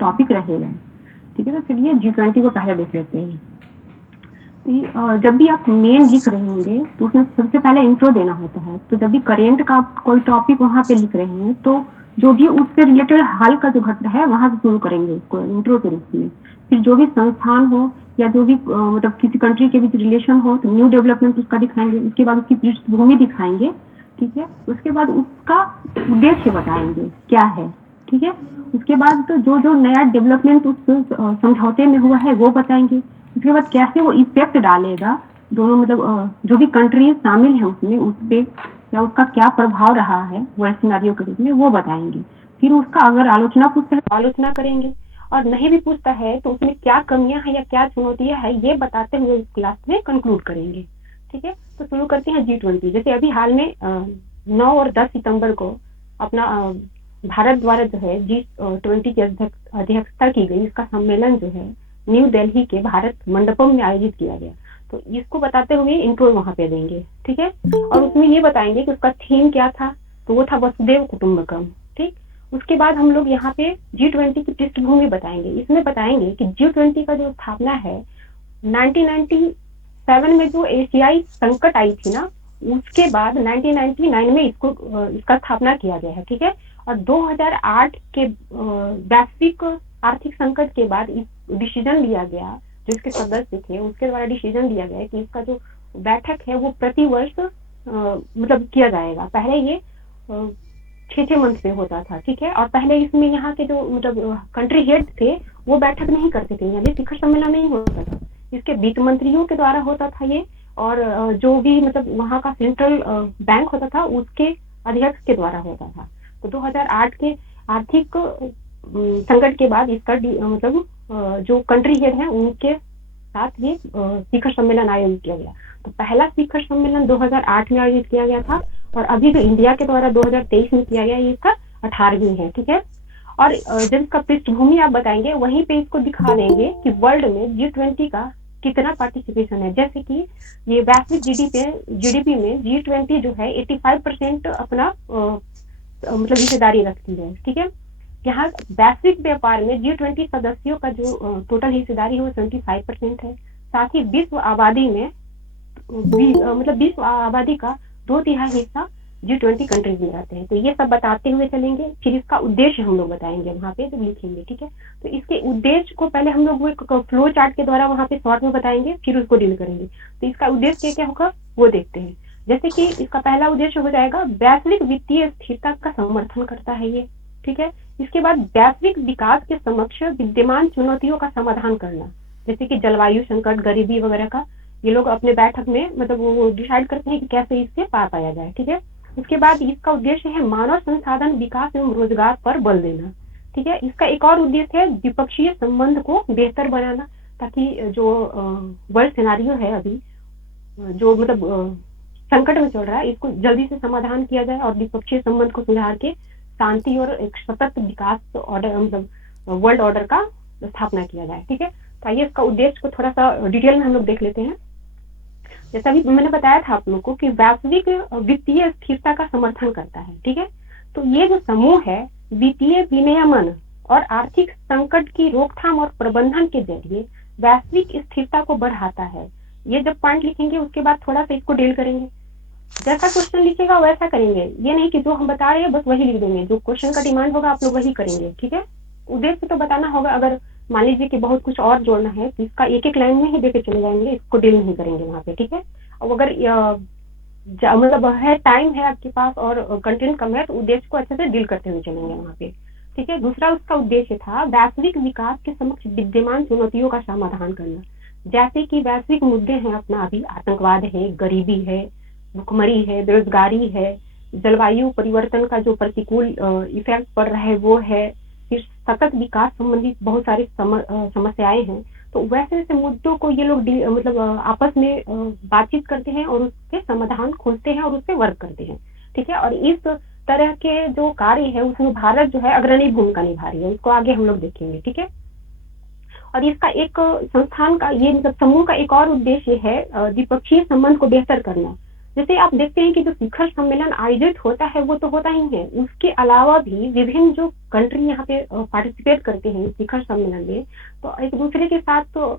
Topic रहेगा। ठीक है, तो चलिए G20 को पहले देख लेते हैं। जब भी आप मेन लिख रहे होंगे तो उसमें सबसे पहले इंट्रो देना होता है। तो जब भी करेंट का आप कोई टॉपिक वहाँ पे लिख रहे हैं तो जो भी उससे रिलेटेड हाल का जो घटना है वहां से शुरू करेंगे उसको इंट्रो के रूप में। फिर जो भी संस्थान हो या जो भी मतलब किसी कंट्री के बीच रिलेशन हो तो न्यू डेवलपमेंट उसका दिखाएंगे। उसके बाद उसकी पृष्ठभूमि दिखाएंगे। ठीक है, उसके बाद उसका उद्देश्य बताएंगे क्या है। ठीक है, उसके बाद तो जो जो नया डेवलपमेंट उस समझौते में हुआ है वो बताएंगे। उसके बाद कैसे वो इफेक्ट डालेगा दोनों मतलब जो भी कंट्री शामिल है उसमें उस पे या उसका क्या प्रभाव रहा है वर्ल्ड सिनेरियो के रूप में वो बताएंगे। फिर उसका अगर आलोचना पूछता है आलोचना करेंगे और नहीं भी पूछता है तो उसमें क्या कमियां हैं या क्या चुनौतियां हैं ये बताते हुए इस क्लास में कंक्लूड करेंगे। ठीक है, तो शुरू करते हैं G20। जैसे अभी हाल में 9 और 10 सितंबर को अपना भारत द्वारा जो है G20 की अध्यक्षता की गई। इसका सम्मेलन जो है न्यू दिल्ली के भारत मंडपम में आयोजित किया गया। तो इसको बताते हुए इंट्रो वहां पे देंगे। ठीक है, और उसमें ये बताएंगे कि उसका थीम क्या था। तो वो था वसुदेव कुटुंबकम। ठीक, उसके बाद हम लोग यहाँ पे G20 की पृष्ठभूमि बताएंगे। इसमें बताएंगे कि G20 का जो स्थापना है 1997 में जो एशियाई संकट आई थी ना उसके बाद 1999 में इसका स्थापना किया गया है। ठीक है, और 2008 के वैश्विक आर्थिक संकट के बाद डिसीजन लिया गया जो इसके सदस्य थे उसके द्वारा डिसीजन लिया गया कि इसका जो बैठक है वो प्रति वर्ष मतलब किया जाएगा। पहले ये 6 मंथ पे होता था। ठीक है, और पहले इसमें यहाँ के जो मतलब कंट्री हेड थे वो बैठक नहीं करते थे, यानी शिखर सम्मेलन नहीं होता था। इसके वित्त मंत्रियों के द्वारा होता था ये, और जो भी मतलब वहाँ का सेंट्रल बैंक होता था उसके अध्यक्ष के द्वारा होता था। तो 2008 के आर्थिक संकट के बाद इसका मतलब जो कंट्री हेड है उनके साथ ये शिखर सम्मेलन आयोजित किया गया। तो पहला शिखर सम्मेलन 2008 में आयोजित किया गया था और अभी जो इंडिया के द्वारा 2023 में किया गया ये इसका 18वीं है। ठीक है, और जब इसका पृष्ठभूमि आप बताएंगे वहीं पे इसको दिखा देंगे कि वर्ल्ड में G20 का कितना पार्टिसिपेशन है। जैसे कि ये वैश्विक जीडीपी में G20 जो है 85% अपना मतलब हिस्सेदारी रखती है। ठीक है, यहाँ वैश्विक व्यापार में G20 सदस्यों का जो टोटल हिस्सेदारी है वो 75% है। साथ ही विश्व आबादी में मतलब विश्व आबादी का 2/3 हिस्सा G20 कंट्रीज में रहते हैं। तो ये सब बताते हुए चलेंगे। फिर इसका उद्देश्य हम लोग बताएंगे वहाँ पे जब लिखेंगे। ठीक है, तो इसके उद्देश्य को पहले हम लोग वो एक फ्लो चार्ट के द्वारा वहाँ पे शॉर्ट में बताएंगे फिर उसको डील करेंगे। तो इसका उद्देश्य क्या क्या होगा वो देखते हैं। जैसे कि इसका पहला उद्देश्य हो जाएगा वैश्विक वित्तीय स्थिरता का समर्थन करता है ये। ठीक है, इसके बाद वैश्विक विकास के समक्ष विद्यमान चुनौतियों का समाधान करना, जैसे कि जलवायु संकट, गरीबी वगैरह का ये लोग अपने बैठक में मतलब वो डिसाइड करते हैं कि कैसे इससे पार पाया जाए। ठीक है, उसके बाद इसका उद्देश्य है मानव संसाधन विकास एवं रोजगार पर बल देना। ठीक है, इसका एक और उद्देश्य है द्विपक्षीय संबंध को बेहतर बनाना, ताकि जो वर्ल्ड सिनेरियो है अभी जो मतलब संकट में चल रहा है इसको जल्दी से समाधान किया जाए और द्विपक्षीय संबंध को सुधार के शांति और एक सतत विकास ऑर्डर मतलब वर्ल्ड ऑर्डर का स्थापना किया जाए। ठीक है, तो आइए इसका उद्देश्य को थोड़ा सा डिटेल में हम लोग देख लेते हैं। जैसा भी मैंने बताया था आप लोग को कि वैश्विक वित्तीय स्थिरता का समर्थन करता है। ठीक है, तो ये जो समूह है वित्तीय विनियमन और आर्थिक संकट की रोकथाम और प्रबंधन के जरिए वैश्विक स्थिरता को बढ़ाता है। ये जब पॉइंट लिखेंगे उसके बाद थोड़ा सा इसको डील करेंगे। जैसा क्वेश्चन लिखेगा वैसा करेंगे, ये नहीं कि जो हम बता रहे हैं बस वही लिख देंगे। जो क्वेश्चन का डिमांड होगा आप लोग वही करेंगे। ठीक है, उद्देश्य तो बताना होगा। अगर मान लीजिए कि बहुत कुछ और जोड़ना है तो इसका एक एक लाइन में ही देके चले जाएंगे, इसको डील नहीं करेंगे वहाँ पे। ठीक है, और अगर मतलब है टाइम है आपके पास और कंटेंट कम है तो उद्देश्य को अच्छे से डील करते हुए चलेंगे वहाँ पे। ठीक है, दूसरा उसका उद्देश्य था वैश्विक विकास के समक्ष विद्यमान चुनौतियों का समाधान करना। जैसे कि वैश्विक मुद्दे हैं अपना अभी आतंकवाद है, गरीबी है, भुखमरी है, बेरोजगारी है, जलवायु परिवर्तन का जो प्रतिकूल इफेक्ट पड़ रहा है वो है, फिर सतत विकास संबंधित बहुत सारी समस्याएं हैं। तो वैसे वैसे मुद्दों को ये लोग मतलब आपस में बातचीत करते हैं और उसके समाधान खोजते हैं और उस पर वर्क करते हैं। ठीक है, और इस तरह के जो कार्य है उसमें भारत जो है अग्रणी भूमिका निभा रही है, उसको आगे हम लोग देखेंगे। ठीक है, और इसका एक संस्थान का ये मतलब समूह का एक और उद्देश्य है द्विपक्षीय संबंध को बेहतर करना। जैसे आप देखते हैं कि जो शिखर सम्मेलन आयोजित होता है वो तो होता ही है, उसके अलावा भी विभिन्न जो कंट्री यहाँ पे पार्टिसिपेट करते हैं शिखर सम्मेलन में, तो एक दूसरे के साथ तो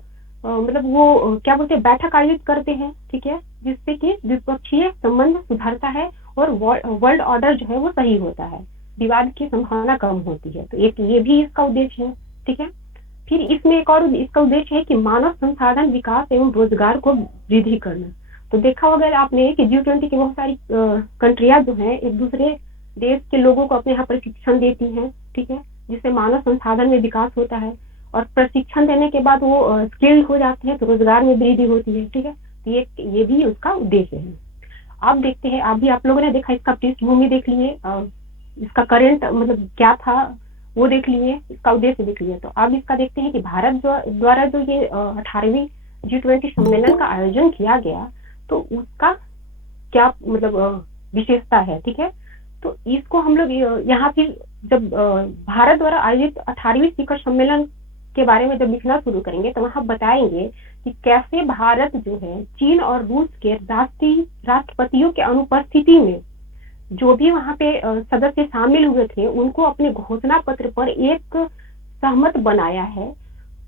मतलब वो क्या बोलते हैं बैठक आयोजित करते हैं, ठीक है, जिससे कि द्विपक्षीय संबंध सुधरता है और वर्ल्ड ऑर्डर जो है वो सही होता है, विवाद की संभावना कम होती है। तो एक ये भी इसका उद्देश्य है, ठीक है। फिर इसमें एक और इसका उद्देश्य है कि मानव संसाधन विकास एवं रोजगार को वृद्धि करना। तो देखा होगा आपने कि G20 की बहुत सारी कंट्रियां जो हैं एक दूसरे देश के लोगों को अपने यहाँ प्रशिक्षण देती हैं, ठीक है, जिससे मानव संसाधन में विकास होता है और प्रशिक्षण देने के बाद वो स्किल्ड हो जाते हैं तो रोजगार में वृद्धि होती है, ठीक है। तो ये भी उसका उद्देश्य है। अब देखते हैं, अभी आप लोगों ने देखा, इसका पृष्ठभूमि देख लिए, इसका करंट मतलब क्या था वो देख लिए, इसका उद्देश्य देख लिए। तो अब इसका देखते हैं कि भारत द्वारा जो ये 18वीं G20 सम्मेलन का आयोजन किया गया तो उसका क्या मतलब विशेषता है, ठीक है। तो इसको हम लोग यहाँ फिर जब भारत द्वारा आयोजित 18वीं शिखर सम्मेलन के बारे में जब लिखना शुरू करेंगे तो वहां बताएंगे कि कैसे भारत जो है चीन और रूस के राष्ट्रपतियों के अनुपस्थिति में जो भी वहां पे सदस्य शामिल हुए थे उनको अपने घोषणा पत्र पर एक सहमत बनाया है,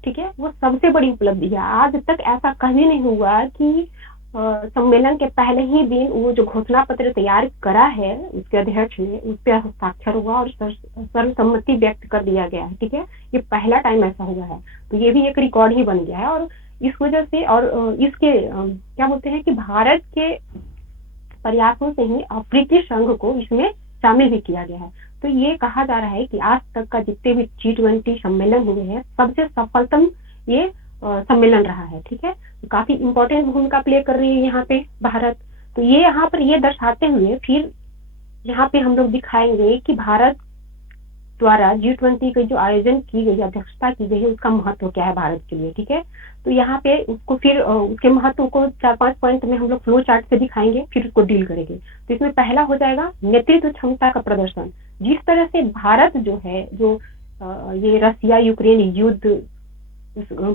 ठीक है। वो सबसे बड़ी उपलब्धि है। आज तक ऐसा कभी नहीं हुआ कि सम्मेलन के पहले ही दिन वो जो घोषणा पत्र तैयार करा है उसके अध्यक्ष ने उस पर हस्ताक्षर हुआ और सर्वसम्मति व्यक्त कर दिया गया है, ठीक है। ये पहला टाइम ऐसा हुआ है, तो ये भी एक रिकॉर्ड ही बन गया है। और इस वजह से और इसके क्या बोलते हैं कि भारत के प्रयासों से ही अफ्रीकी संघ को इसमें शामिल भी किया गया है। तो ये कहा जा रहा है कि आज तक का जितने भी G20 सम्मेलन हुए हैं सबसे सफलतम ये सम्मेलन रहा है, ठीक है। तो काफी इंपॉर्टेंट भूमिका प्ले कर रही है यहाँ पे भारत। तो ये यहाँ पर ये दर्शाते हुए फिर यहाँ पे हम लोग दिखाएंगे कि भारत द्वारा G20 का जो आयोजन की गई, अध्यक्षता की गई है, उसका महत्व क्या है भारत के लिए, ठीक है। तो यहाँ पे उसको फिर उसके महत्व को 4-5 पॉइंट में हम लोग फ्लो चार्ट से दिखाएंगे, फिर उसको डील करेंगे। तो इसमें पहला हो जाएगा नेतृत्व क्षमता का प्रदर्शन। जिस तरह से भारत जो है जो ये रसिया यूक्रेन युद्ध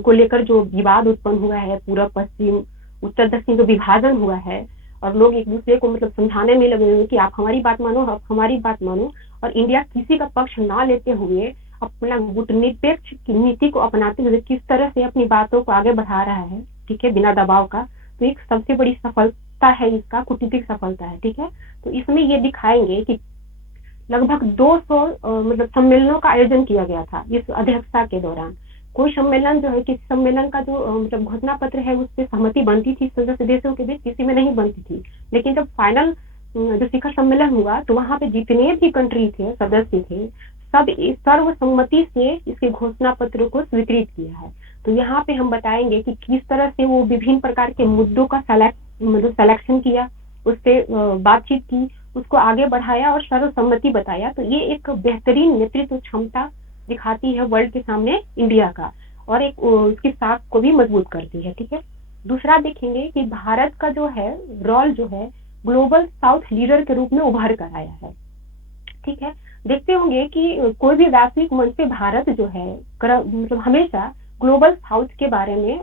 को लेकर जो विवाद उत्पन्न हुआ है, पूर्व पश्चिम उत्तर दक्षिण जो विभाजन हुआ है और लोग एक दूसरे को मतलब समझाने में लगे हुए कि आप हमारी बात मानो, आप हमारी बात मानो, और इंडिया किसी का पक्ष ना लेते हुए अपना गुटनिरपेक्ष नीति को अपनाते हुए किस तरह से अपनी बातों को आगे बढ़ा रहा है, ठीक है, बिना दबाव का। तो एक सबसे बड़ी सफलता है इसका, कूटनीतिक सफलता है, ठीक है। तो इसमें ये दिखाएंगे कि लगभग 200 मतलब सम्मेलनों का आयोजन किया गया था इस अध्यक्षता के दौरान। कोई सम्मेलन जो है, किसी सम्मेलन का जो मतलब घोषणा पत्र है उस पर सहमति बनती थी सदस्य देशों के बीच, किसी में नहीं बनती थी। लेकिन जब फाइनल जो शिखर सम्मेलन हुआ तो वहां पे जितने भी कंट्री थे, सदस्य थे, सब सर्वसम्मति से इसके घोषणा पत्र को स्वीकृत किया है। तो यहाँ पे हम बताएंगे कि किस तरह से वो विभिन्न प्रकार के मुद्दों का सिलेक्शन किया, उससे बातचीत की, उसको आगे बढ़ाया और सर्वसम्मति बताया। तो ये एक बेहतरीन नेतृत्व क्षमता दिखाती है वर्ल्ड के सामने इंडिया का, और एक उसकी साख को भी मजबूत करती है, ठीक है। दूसरा देखेंगे कि भारत का जो है रोल जो है ग्लोबल साउथ लीडर के रूप में उभर कर आया है, ठीक है। देखते होंगे कि कोई भी वैश्विक मंच पे भारत जो है मतलब हमेशा ग्लोबल साउथ के बारे में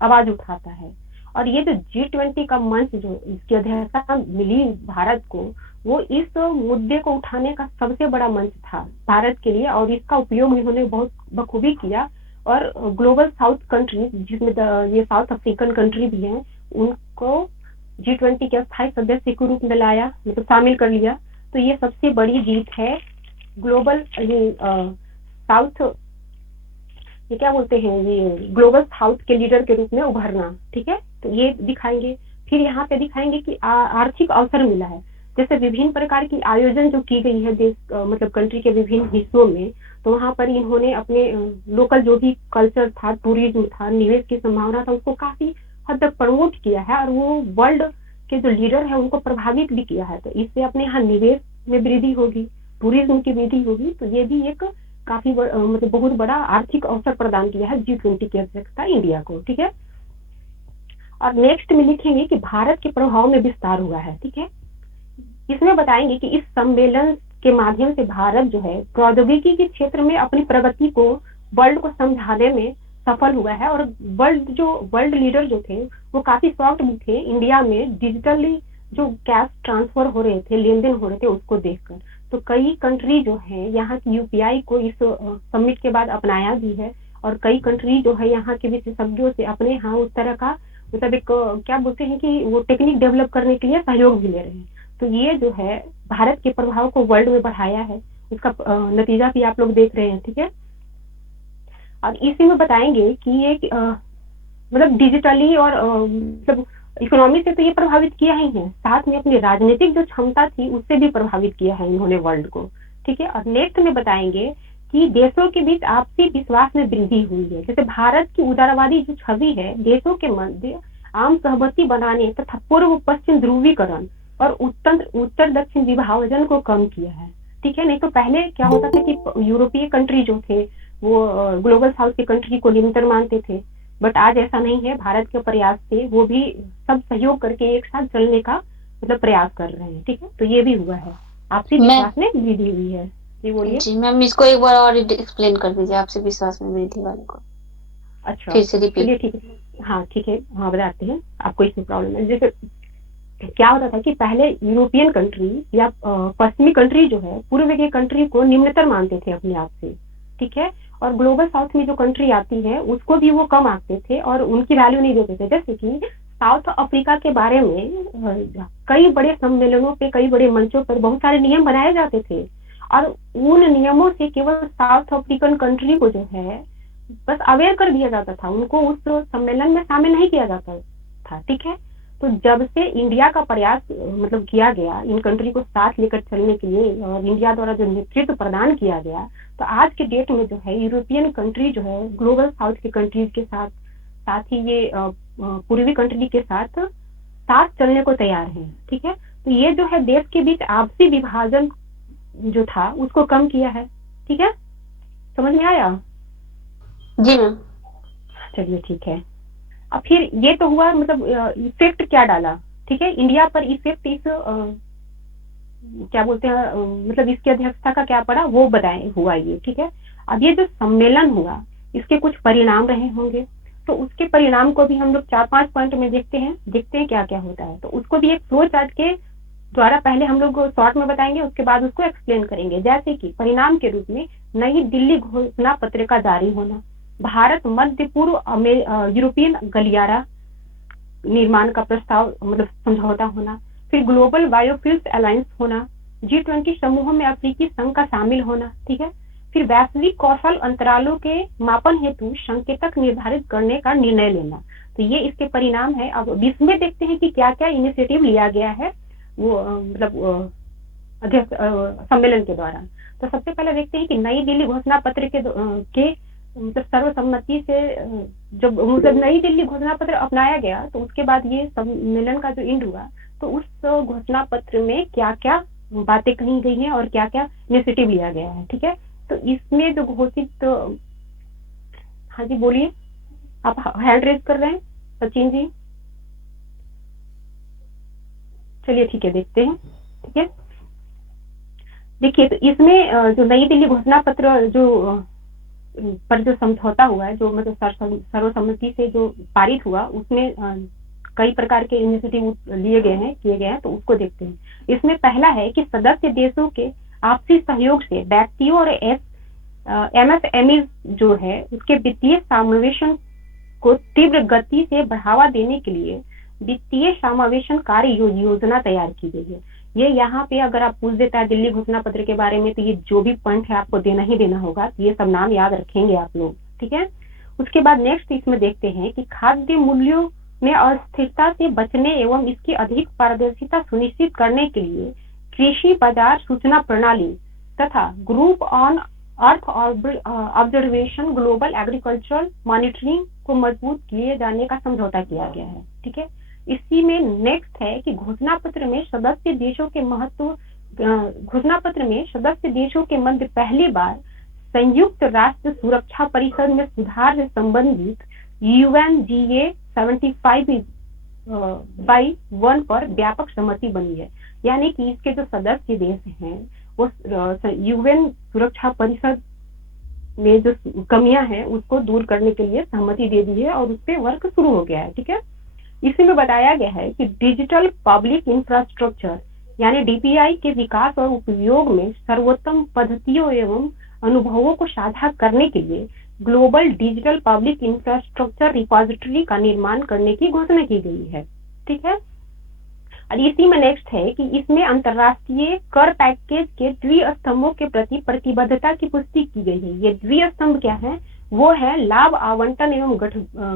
आवाज उठाता है। और ये जो G20 का मंच जो इसकी अध्यक्षता मिली भारत को, वो इस मुद्दे को उठाने का सबसे बड़ा मंच था भारत के लिए, और इसका उपयोग इन्होंने बहुत बखूबी किया। और ग्लोबल साउथ कंट्रीज, जिसमें ये साउथ अफ्रीकन कंट्री भी हैं, उनको G20 के स्थायी सदस्य के रूप में लाया, मतलब शामिल कर लिया। तो ये सबसे बड़ी जीत है ग्लोबल साउथ, ये क्या बोलते हैं, ये ग्लोबल साउथ के लीडर के रूप में उभरना, ठीक है। तो ये दिखाएंगे। फिर यहाँ पे दिखाएंगे कि आर्थिक अवसर मिला है, जैसे विभिन्न प्रकार की आयोजन जो की गई है देश मतलब कंट्री के विभिन्न हिस्सों में, तो वहां पर इन्होंने अपने लोकल जो भी कल्चर था, टूरिज्म था, निवेश की संभावना था, उसको काफी हद तक प्रमोट किया है, और वो वर्ल्ड के जो लीडर है उनको प्रभावित भी किया है। तो इससे अपने यहाँ निवेश में वृद्धि होगी, टूरिज्म की वृद्धि होगी। तो ये भी एक काफी मतलब बहुत बड़ा आर्थिक अवसर प्रदान किया है G20 की अध्यक्षता इंडिया को, ठीक है। और नेक्स्ट में लिखेंगे कि भारत के प्रभाव में विस्तार हुआ है, ठीक है। इसमें बताएंगे कि इस सम्मेलन के माध्यम से भारत जो है प्रौद्योगिकी के क्षेत्र में अपनी प्रगति को वर्ल्ड को समझाने में सफल हुआ है। और वर्ल्ड लीडर जो थे वो काफी सॉफ्ट भी थे इंडिया में डिजिटली जो कैश ट्रांसफर हो रहे थे, लेन देन हो रहे थे, उसको देखकर। तो कई कंट्री जो है यहाँ की यूपीआई को इस समिट के बाद अपनाया भी है, और कई कंट्री जो है यहाँ के विशेषज्ञों से अपने यहाँ उस तरह का मतलब एक क्या बोलते हैं कि वो टेक्निक डेवलप करने के लिए सहयोग भी ले रहे हैं। तो ये जो है भारत के प्रभाव को वर्ल्ड में बढ़ाया है, इसका नतीजा भी आप लोग देख रहे हैं। ठीक है, और इसी में बताएंगे कि ये मतलब डिजिटली और मतलब इकोनॉमी से तो ये प्रभावित किया ही है, साथ में अपनी राजनीतिक जो क्षमता थी उससे भी प्रभावित किया है इन्होंने वर्ल्ड को। ठीक है, और नेक्स्ट में बताएंगे कि देशों के बीच आपसी विश्वास में वृद्धि हुई है। जैसे भारत की उदारवादी जो छवि है देशों के मध्य आम सहमति बनाने तथा पूर्व पश्चिम ध्रुवीकरण और उत्तर दक्षिण विभाजन को कम किया है। ठीक है, नहीं तो पहले क्या होता था कि यूरोपीय कंट्री जो थे वो ग्लोबल साउथ की कंट्री को निरंतर मानते थे, बट आज ऐसा नहीं है। भारत के प्रयास से वो भी सब सहयोग करके एक साथ चलने का मतलब प्रयास कर रहे हैं। ठीक है, तो ये भी हुआ है, आपसी मैं विश्वास में वृद्धि हुई है। जी बोलिए। जी मैम, इसको एक बार और एक्सप्लेन कर दीजिए, आपसे विश्वास में वृद्धि वाले को अच्छा, फिर से रिपीट। चलिए ठीक है। हाँ ठीक है, हाँ बताते हैं आपको इसमें प्रॉब्लम है। जैसे क्या होता था कि पहले यूरोपियन कंट्री या पश्चिमी कंट्री जो है पूर्व के कंट्री को निम्नतर मानते थे अपने आप से। ठीक है, और ग्लोबल साउथ में जो कंट्री आती है उसको भी वो कम आंकते थे और उनकी वैल्यू नहीं देते थे। जैसे कि साउथ अफ्रीका के बारे में कई बड़े सम्मेलनों पे, कई बड़े मंचों पर बहुत सारे नियम बनाए जाते थे, और उन नियमों से केवल साउथ अफ्रीकन कंट्री को जो है बस अवेयर कर दिया जाता था, उनको उस सम्मेलन में शामिल नहीं किया जाता था। ठीक है, तो जब से इंडिया का प्रयास मतलब किया गया इन कंट्री को साथ लेकर चलने के लिए, और इंडिया द्वारा जो नेतृत्व प्रदान किया गया, तो आज के डेट में जो है यूरोपियन कंट्री जो है ग्लोबल साउथ के कंट्रीज के साथ साथ ही ये पूर्वी कंट्री के साथ साथ चलने को तैयार है। ठीक है, तो ये जो है देश के बीच आपसी विभाजन जो था उसको कम किया है। ठीक है, समझ में आया? जी मैम। चलिए ठीक है। अब फिर ये तो हुआ मतलब इफेक्ट क्या डाला। ठीक है, इंडिया पर इफेक्ट इस क्या बोलते हैं मतलब इसकी अध्यक्षता का क्या पड़ा वो बताए हुआ ये। ठीक है, अब ये जो सम्मेलन हुआ इसके कुछ परिणाम रहे होंगे, तो उसके परिणाम को भी हम लोग 4-5 पॉइंट में देखते हैं क्या क्या होता है। तो उसको भी एक फ्लो चार्ट के द्वारा पहले हम लोग शॉर्ट में बताएंगे, उसके बाद उसको एक्सप्लेन करेंगे। जैसे कि परिणाम के रूप में नई दिल्ली घोषणा पत्र का जारी होना, भारत मध्य पूर्व यूरोपियन गलियारा निर्माण का प्रस्ताव मतलब समझौता होना, फिर ग्लोबल बायोफ्यूल्स अलायंस होना, G20 समूह में अफ्रीकी संघ का शामिल होना। ठीक है, फिर वैश्विक कौशल अंतरालों के मापन हेतु संकेतक निर्धारित करने का निर्णय लेना। तो ये इसके परिणाम है। अब इसमें देखते हैं कि क्या क्या इनिशिएटिव लिया गया है वो मतलब अध्यक्ष सम्मेलन के द्वारा। तो सबसे पहले देखते हैं कि नई दिल्ली घोषणा पत्र के मतलब सर्वसम्मति से जब मतलब नई दिल्ली घोषणा पत्र अपनाया गया तो उसके बाद ये सम्मेलन का जो एंड हुआ, तो उस घोषणा पत्र में क्या क्या बातें कही गई हैं और क्या क्या इनिशिएटिव लिया गया है। ठीक है, तो इसमें जो घोषित हाँ जी बोलिए, आप हैंड रेज कर रहे हैं सचिन जी। चलिए ठीक है, देखते हैं। ठीक है, देखिए तो इसमें जो नई दिल्ली घोषणा पत्र जो पर जो समझौता हुआ है, जो मतलब सर्वसम्मति से जो पारित हुआ, उसमें कई प्रकार के इनिशिएटिव लिए गए हैं, किए गए हैं, तो उसको देखते हैं। इसमें पहला है कि सदस्य देशों के आपसी सहयोग से व्यक्तियों और MSME जो है उसके वित्तीय समावेशन को तीव्र गति से बढ़ावा देने के लिए वित्तीय समावेशन कार्य योजना तैयार की गई है। ये यहाँ पे अगर आप पूछ देता है दिल्ली घोषणा पत्र के बारे में, तो ये जो भी पॉइंट है आपको देना ही देना होगा, तो ये सब नाम याद रखेंगे आप लोग। ठीक है, उसके बाद नेक्स्ट इसमें देखते हैं कि खाद्य मूल्यों में अस्थिरता से बचने एवं इसकी अधिक पारदर्शिता सुनिश्चित करने के लिए कृषि बाजार सूचना प्रणाली तथा group on earth observation global agricultural monitoring को मजबूत किए जाने का समझौता किया गया है। ठीक है, इसी में नेक्स्ट है कि घोषणा पत्र में सदस्य देशों के मध्य पहली बार संयुक्त राष्ट्र सुरक्षा परिषद में सुधार से संबंधित UNGA 75/1 पर व्यापक सहमति बनी है। यानी कि इसके जो सदस्य देश हैं वो UN सुरक्षा परिषद में जो कमियां हैं उसको दूर करने के लिए सहमति दे दी है और उस पर वर्क शुरू हो गया है। ठीक है, इसी में बताया गया है कि डिजिटल पब्लिक इंफ्रास्ट्रक्चर यानी डीपीआई के विकास और उपयोग में सर्वोत्तम पद्धतियों एवं अनुभवों को साझा करने के लिए global digital public infrastructure repository का निर्माण करने की घोषणा की गई है। ठीक है, और इसी में नेक्स्ट है कि इसमें अंतर्राष्ट्रीय कर पैकेज के द्विस्तंभों के प्रति प्रतिबद्धता की पुष्टि की गई है। ये द्विस्तंभ क्या है? वो है लाभ आवंटन एवं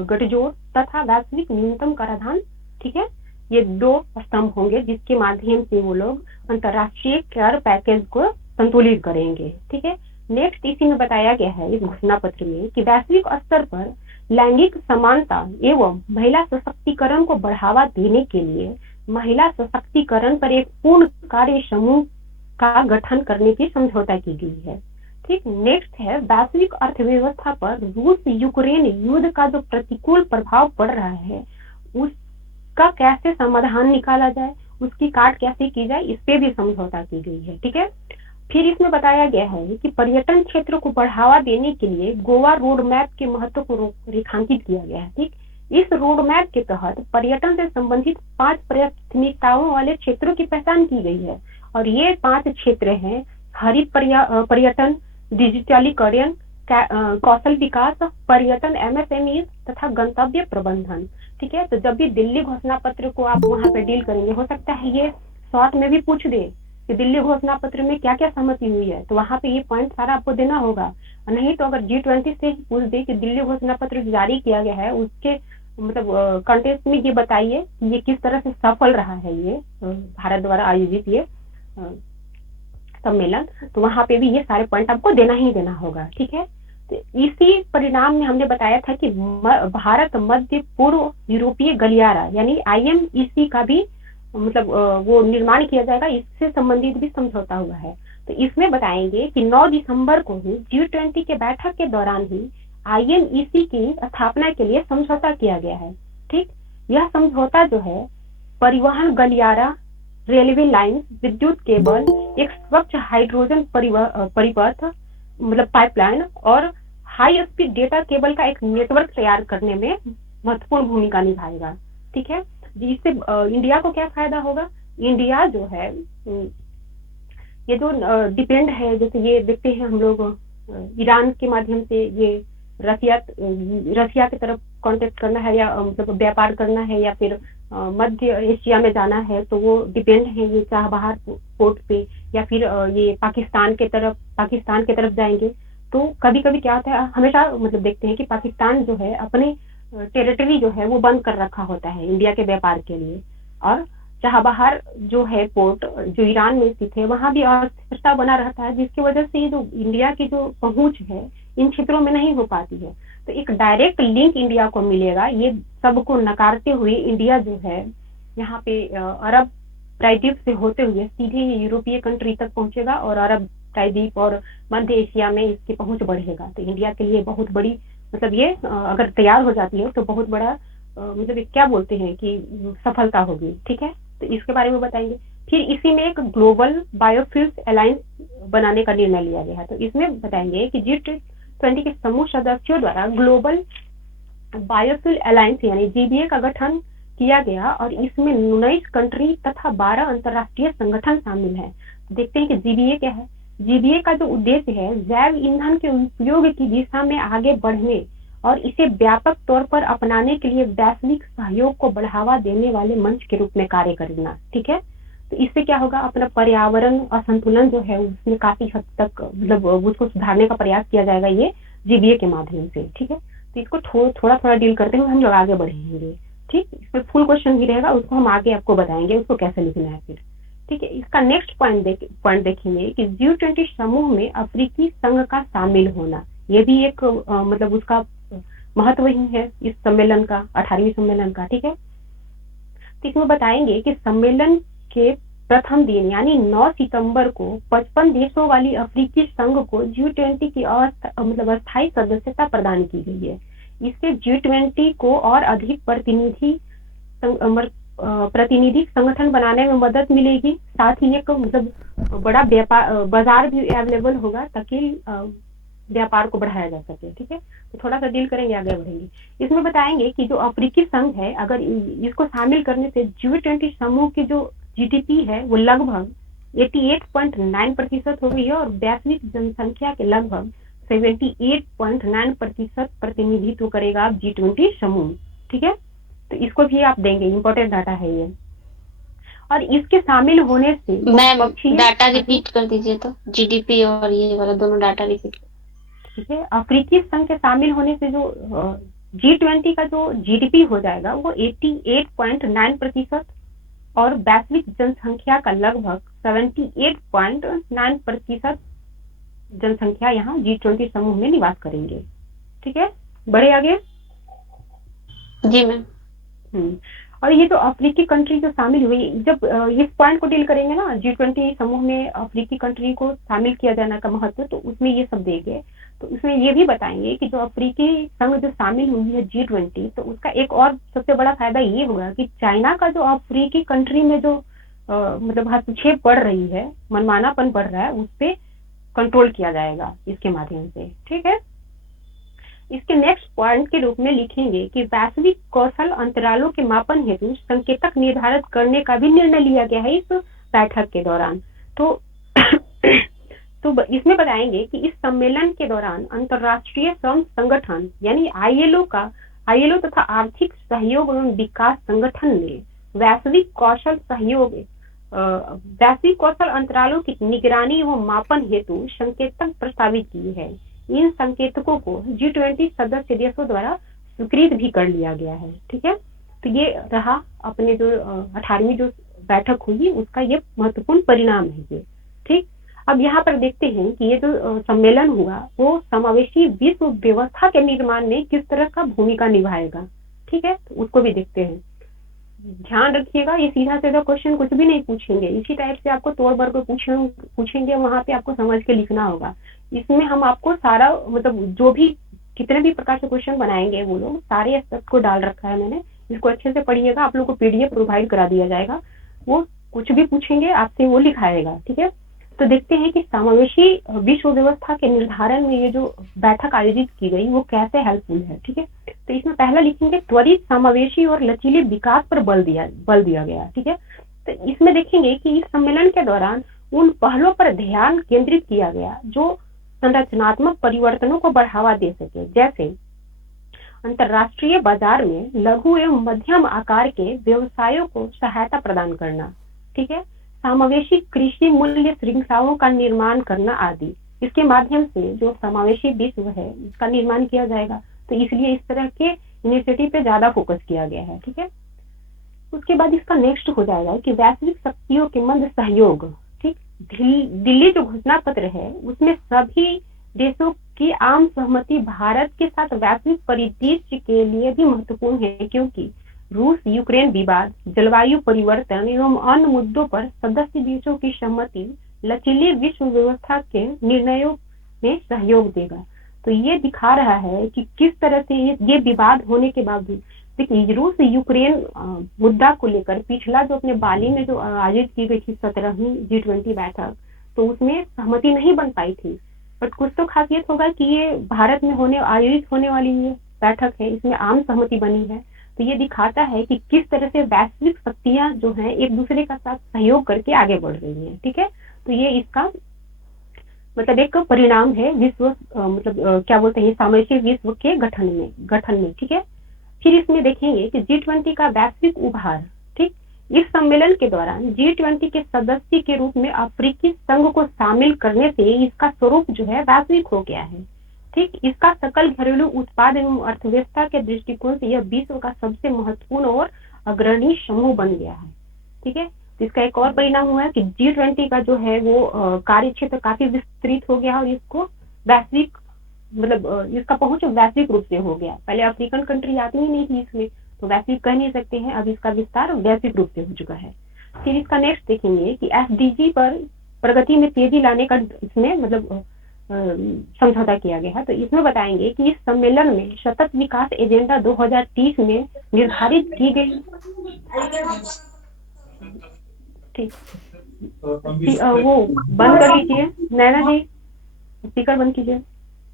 गठजोड़ तथा वैश्विक न्यूनतम कराधान। ठीक है, ये दो स्तंभ होंगे जिसके माध्यम से वो लोग अंतर्राष्ट्रीय कर पैकेज को संतुलित करेंगे। ठीक है, नेक्स्ट इसी में बताया गया है इस घोषणा पत्र में कि वैश्विक स्तर पर लैंगिक समानता एवं महिला सशक्तिकरण को बढ़ावा देने के लिए महिला सशक्तिकरण पर एक पूर्ण कार्य समूह का गठन करने की समझौता की गई है। ठीक, नेक्स्ट है वैश्विक अर्थव्यवस्था पर रूस यूक्रेन युद्ध का जो प्रतिकूल प्रभाव पड़ रहा है उसका कैसे समाधान निकाला जाए, उसकी काट कैसे की जाए, इस पे भी समझौता की गई है। ठीक है, फिर इसमें बताया गया है कि पर्यटन क्षेत्र को बढ़ावा देने के लिए गोवा रोड मैप के महत्व को रेखांकित किया गया है। ठीक, इस रोड मैप के तहत पर्यटन से संबंधित 5 प्राथमिकताओं वाले क्षेत्रों की पहचान की गई है और ये 5 क्षेत्र हैं हरित पर्यटन, डिजिटलीकरण, कौशल विकास, पर्यटन एमएसएमई तथा गंतव्य प्रबंधन। ठीक है, तो जब भी दिल्ली घोषणा पत्र को आप वहां पे डील करेंगे, हो सकता है ये शॉर्ट में भी पूछ दे कि दिल्ली घोषणा पत्र में क्या क्या सहमति हुई है, तो वहां पे ये पॉइंट सारा आपको देना होगा। नहीं तो अगर G20 से पूछ दे कि दिल्ली घोषणा पत्र जारी किया गया है उसके मतलब कंटेक्स्ट में ये बताइए कि ये किस तरह से सफल रहा है ये भारत द्वारा आयोजित ये सम्मेलन, तो वहां पे भी ये सारे पॉइंट आपको देना ही देना होगा। ठीक है, तो इसी परिणाम में हमने बताया था कि भारत मध्य पूर्व यूरोपीय गलियारा यानी IMEC का भी मतलब वो निर्माण किया जाएगा, इससे संबंधित भी समझौता हुआ है। तो इसमें बताएंगे कि 9 दिसंबर को ही G20 के बैठक के दौरान ही IMEC की स्थापना के लिए समझौता किया गया है। ठीक, यह समझौता जो है परिवहन गलियारा, रेलवे लाइन, विद्युत केबल, एक स्वच्छ हाइड्रोजन परिपथ मतलब पाइपलाइन और हाई स्पीड डेटा केबल का एक नेटवर्क तैयार करने में महत्वपूर्ण भूमिका निभाएगा। ठीक है, जिससे इंडिया को क्या फायदा होगा? इंडिया जो है ये जो डिपेंड है, जैसे ये देखते हैं हम लोग ईरान के माध्यम से ये रसिया की तरफ कांटेक्ट करना है या मतलब व्यापार करना है या फिर मध्य एशिया में जाना है, तो वो डिपेंड है ये चाबहार पोर्ट पे या फिर ये पाकिस्तान के तरफ जाएंगे। तो कभी कभी क्या होता है, हमेशा मतलब देखते हैं कि पाकिस्तान जो है अपने टेरिटरी जो है वो बंद कर रखा होता है इंडिया के व्यापार के लिए, और चाबहार जो है पोर्ट जो ईरान में स्थित है वहां भी अस्थिरता बना रहता है, जिसकी वजह से जो इंडिया की जो पहुंच है इन क्षेत्रों में नहीं हो पाती है। तो एक डायरेक्ट लिंक इंडिया को मिलेगा, ये सबको नकारते हुए इंडिया जो है यहाँ पे अरब प्रायद्वीप से होते हुए सीधे यूरोपीय कंट्री तक पहुंचेगा और अरब प्रायद्वीप और मध्य एशिया में इसकी पहुंच बढ़ेगा। तो इंडिया के लिए बहुत बड़ी मतलब ये अगर तैयार हो जाती है तो बहुत बड़ा मतलब क्या बोलते हैं कि सफलता होगी। ठीक है, तो इसके बारे में बताएंगे। फिर इसी में एक ग्लोबल बायोफ्यूल्स अलायंस बनाने का निर्णय लिया गया है। तो इसमें बताएंगे कि G20 के समूह सदस्यों द्वारा ग्लोबल बायोफ्यूल अलायंस यानी GBA का गठन किया गया और इसमें 19 कंट्री तथा 12 अंतर्राष्ट्रीय संगठन शामिल हैं। देखते हैं कि GBA क्या है। GBA का जो उद्देश्य है जैव ईंधन के उपयोग की दिशा में आगे बढ़ने और इसे व्यापक तौर पर अपनाने के लिए वैश्विक सहयोग को बढ़ावा देने वाले मंच के रूप में कार्य करना। ठीक है, तो इससे क्या होगा, अपना पर्यावरण असंतुलन जो है उसमें काफी हद तक मतलब उसको सुधारने का प्रयास किया जाएगा ये GBA के माध्यम से। ठीक है, तो इसको थोड़ा थोड़ा डील करते हुए हम लोग आगे बढ़ेंगे। ठीक, इसमें फुल क्वेश्चन भी रहेगा, उसको हम आगे आपको बताएंगे उसको कैसे लिखना है फिर। ठीक है, इसका नेक्स्ट पॉइंट देखेंगे कि G20 समूह में अफ्रीकी संघ का शामिल होना, ये भी एक मतलब उसका महत्व ही है इस सम्मेलन का, 18वीं सम्मेलन का। ठीक है, तो इसमें बताएंगे कि सम्मेलन के प्रथम दिन यानी 9 सितंबर को 55 देशों वाली अफ्रीकी संघ को G20 की मतलब अस्थायी सदस्यता प्रदान की गई है। इससे G20 को और अधिक प्रतिनिधि संगठन बनाने में मदद मिलेगी, साथ ही एक मतलब बड़ा व्यापार बाजार भी अवेलेबल होगा ताकि व्यापार को बढ़ाया जा सके। ठीक है, तो थोड़ा सा डील करेंगे, आगे बढ़ेंगे। इसमें बताएंगे कि जो अफ्रीकी संघ है, अगर इसको शामिल करने से G20 समूह की जो जीडीपी है वो लगभग 88.9% हो गई है और वैश्विक जनसंख्या के लगभग 78.9% प्रतिनिधित्व करेगा G20 समूह। ठीक है, तो इसको भी आप देंगे, इम्पोर्टेंट डाटा है ये। और इसके शामिल होने से मैम बहुपक्षीय, डाटा रिपीट कर दीजिए तो, जीडीपी और ये वाला दोनों डाटा रिपीट। ठीक है, अफ्रीकी संघ के शामिल होने से जो G20 का जो जीडीपी हो जाएगा वो 88.9% और वैश्विक जनसंख्या का लगभग 78.9% जनसंख्या यहाँ G20 समूह में निवास करेंगे। ठीक है, बढ़े आगे। जी मैम। और ये जो अफ्रीकी कंट्री जो शामिल हुई, जब इस पॉइंट को डील करेंगे ना, G20 समूह में अफ्रीकी कंट्री को शामिल किया जाने का महत्व, तो उसमें ये सब देंगे। तो उसमें ये भी बताएंगे कि जो अफ्रीकी संघ जो शामिल हुई है G20, तो उसका एक और सबसे बड़ा फायदा ये होगा कि चाइना का जो अफ्रीकी कंट्री में जो मतलब हस्तक्षेप बढ़ रही है, मनमानापन बढ़ रहा है, उस पर कंट्रोल किया जाएगा इसके माध्यम से। ठीक है, इसके नेक्स्ट पॉइंट के रूप में लिखेंगे कि वैश्विक कौशल अंतरालों के मापन हेतु संकेतक निर्धारित करने का भी निर्णय लिया गया है इस बैठक के दौरान। तो तो इसमें बताएंगे कि इस सम्मेलन के दौरान अंतर्राष्ट्रीय श्रम संगठन यानी आईएलओ तथा आर्थिक सहयोग एवं विकास संगठन ने वैश्विक कौशल अंतरालों की निगरानी एवं मापन हेतु संकेतक प्रस्तावित की है। इन संकेतकों को G20 सदस्य देशों द्वारा स्वीकृत भी कर लिया गया है। ठीक है, तो ये रहा अपने जो 18वीं जो बैठक हुई उसका ये महत्वपूर्ण परिणाम है ये। ठीक, अब यहाँ पर देखते हैं कि ये जो सम्मेलन हुआ वो समावेशी विश्व व्यवस्था के निर्माण में किस तरह का भूमिका निभाएगा। ठीक है, तो उसको भी देखते हैं। ध्यान रखिएगा, ये सीधा सीधा क्वेश्चन कुछ भी नहीं पूछेंगे, इसी टाइप से आपको तोड़ भर कर पूछेंगे, वहां पे आपको समझ के लिखना होगा। इसमें हम आपको सारा मतलब जो भी कितने भी प्रकार से क्वेश्चन बनाएंगे वो लोग सारे एस्पेक्ट को डाल रखा है मैंने, इसको अच्छे से पढ़िएगा। आप लोग को पीडीएफ प्रोवाइड करा दिया जाएगा, वो कुछ भी पूछेंगे आपसे वो लिखाएगा। ठीक है, तो देखते हैं कि समावेशी विश्व व्यवस्था के निर्धारण में ये जो बैठक आयोजित की गई वो कैसे हेल्पफुल है। ठीक है, तो इसमें पहला लिखेंगे त्वरित समावेशी और लचीले विकास पर बल दिया गया। ठीक है, तो इसमें देखेंगे कि इस सम्मेलन के दौरान उन पहलों पर ध्यान केंद्रित किया गया जो संरचनात्मक परिवर्तनों को बढ़ावा दे सके, जैसे अंतरराष्ट्रीय बाजार में लघु एवं मध्यम आकार के व्यवसायों को सहायता प्रदान करना। ठीक है, समावेशी कृषि मूल्य श्रृंखलाओं का निर्माण करना आदि। इसके माध्यम से जो समावेशी विश्व है इसका निर्माण किया जाएगा, तो इसलिए इस तरह के इनिशिएटिव पे ज्यादा फोकस किया गया है। ठीक है, उसके बाद इसका नेक्स्ट हो जाएगा कि वैश्विक शक्तियों के मध्य सहयोग। ठीक, दिल्ली जो घोषणा पत्र है उसमें सभी देशों की आम सहमति भारत के साथ वैश्विक परिदृश्य के लिए भी महत्वपूर्ण है, क्योंकि रूस यूक्रेन विवाद, जलवायु परिवर्तन एवं अन्य मुद्दों पर सदस्य देशों की सहमति लचीली विश्व व्यवस्था के निर्णयों में सहयोग देगा। तो ये दिखा रहा है कि किस तरह से ये विवाद होने के बावजूद, देखिए रूस यूक्रेन मुद्दा को लेकर पिछला जो अपने बाली में जो आयोजित की गई थी 17वीं G20 बैठक, तो उसमें सहमति नहीं बन पाई थी। बट कुछ तो खासियत होगा कि ये भारत में आयोजित होने वाली ये बैठक है, इसमें आम सहमति बनी है। तो ये दिखाता है कि किस तरह से वैश्विक शक्तियां जो हैं एक दूसरे का साथ सहयोग करके आगे बढ़ रही हैं। ठीक है, तो ये इसका मतलब एक परिणाम है विश्व क्या बोलते हैं सामूहिक विश्व के गठन में। ठीक है, फिर इसमें देखेंगे कि G20 का वैश्विक उभार। ठीक, इस सम्मेलन के दौरान G20 के सदस्य के रूप में अफ्रीकी संघ को शामिल करने से इसका स्वरूप जो है वैश्विक हो गया है। ठीक, इसका सकल घरेलू उत्पाद एवं अर्थव्यवस्था के दृष्टिकोण से यह विश्व का सबसे महत्वपूर्ण और अग्रणी समूह बन गया है। ठीक है, तो इसका एक और परिणाम हुआ है कि G20 का जो है वो कार्य क्षेत्र काफी विस्तृत हो गया और इसको वैश्विक इसका पहुंच वैश्विक रूप से हो गया। पहले अफ्रीकन कंट्री आती ही नहीं थी इसमें, तो वैश्विक कह नहीं सकते हैं, अब इसका विस्तार वैश्विक रूप से हो चुका है। फिर इसका नेक्स्ट देखेंगे कि SDG पर प्रगति में तेजी लाने का इसमें समझौता किया गया है। तो इसमें बताएंगे कि इस सम्मेलन में सतत विकास एजेंडा 2030 में निर्धारित की गई। ठीक, वो बंद कर लीजिए नैना जी, स्पीकर बंद कीजिए।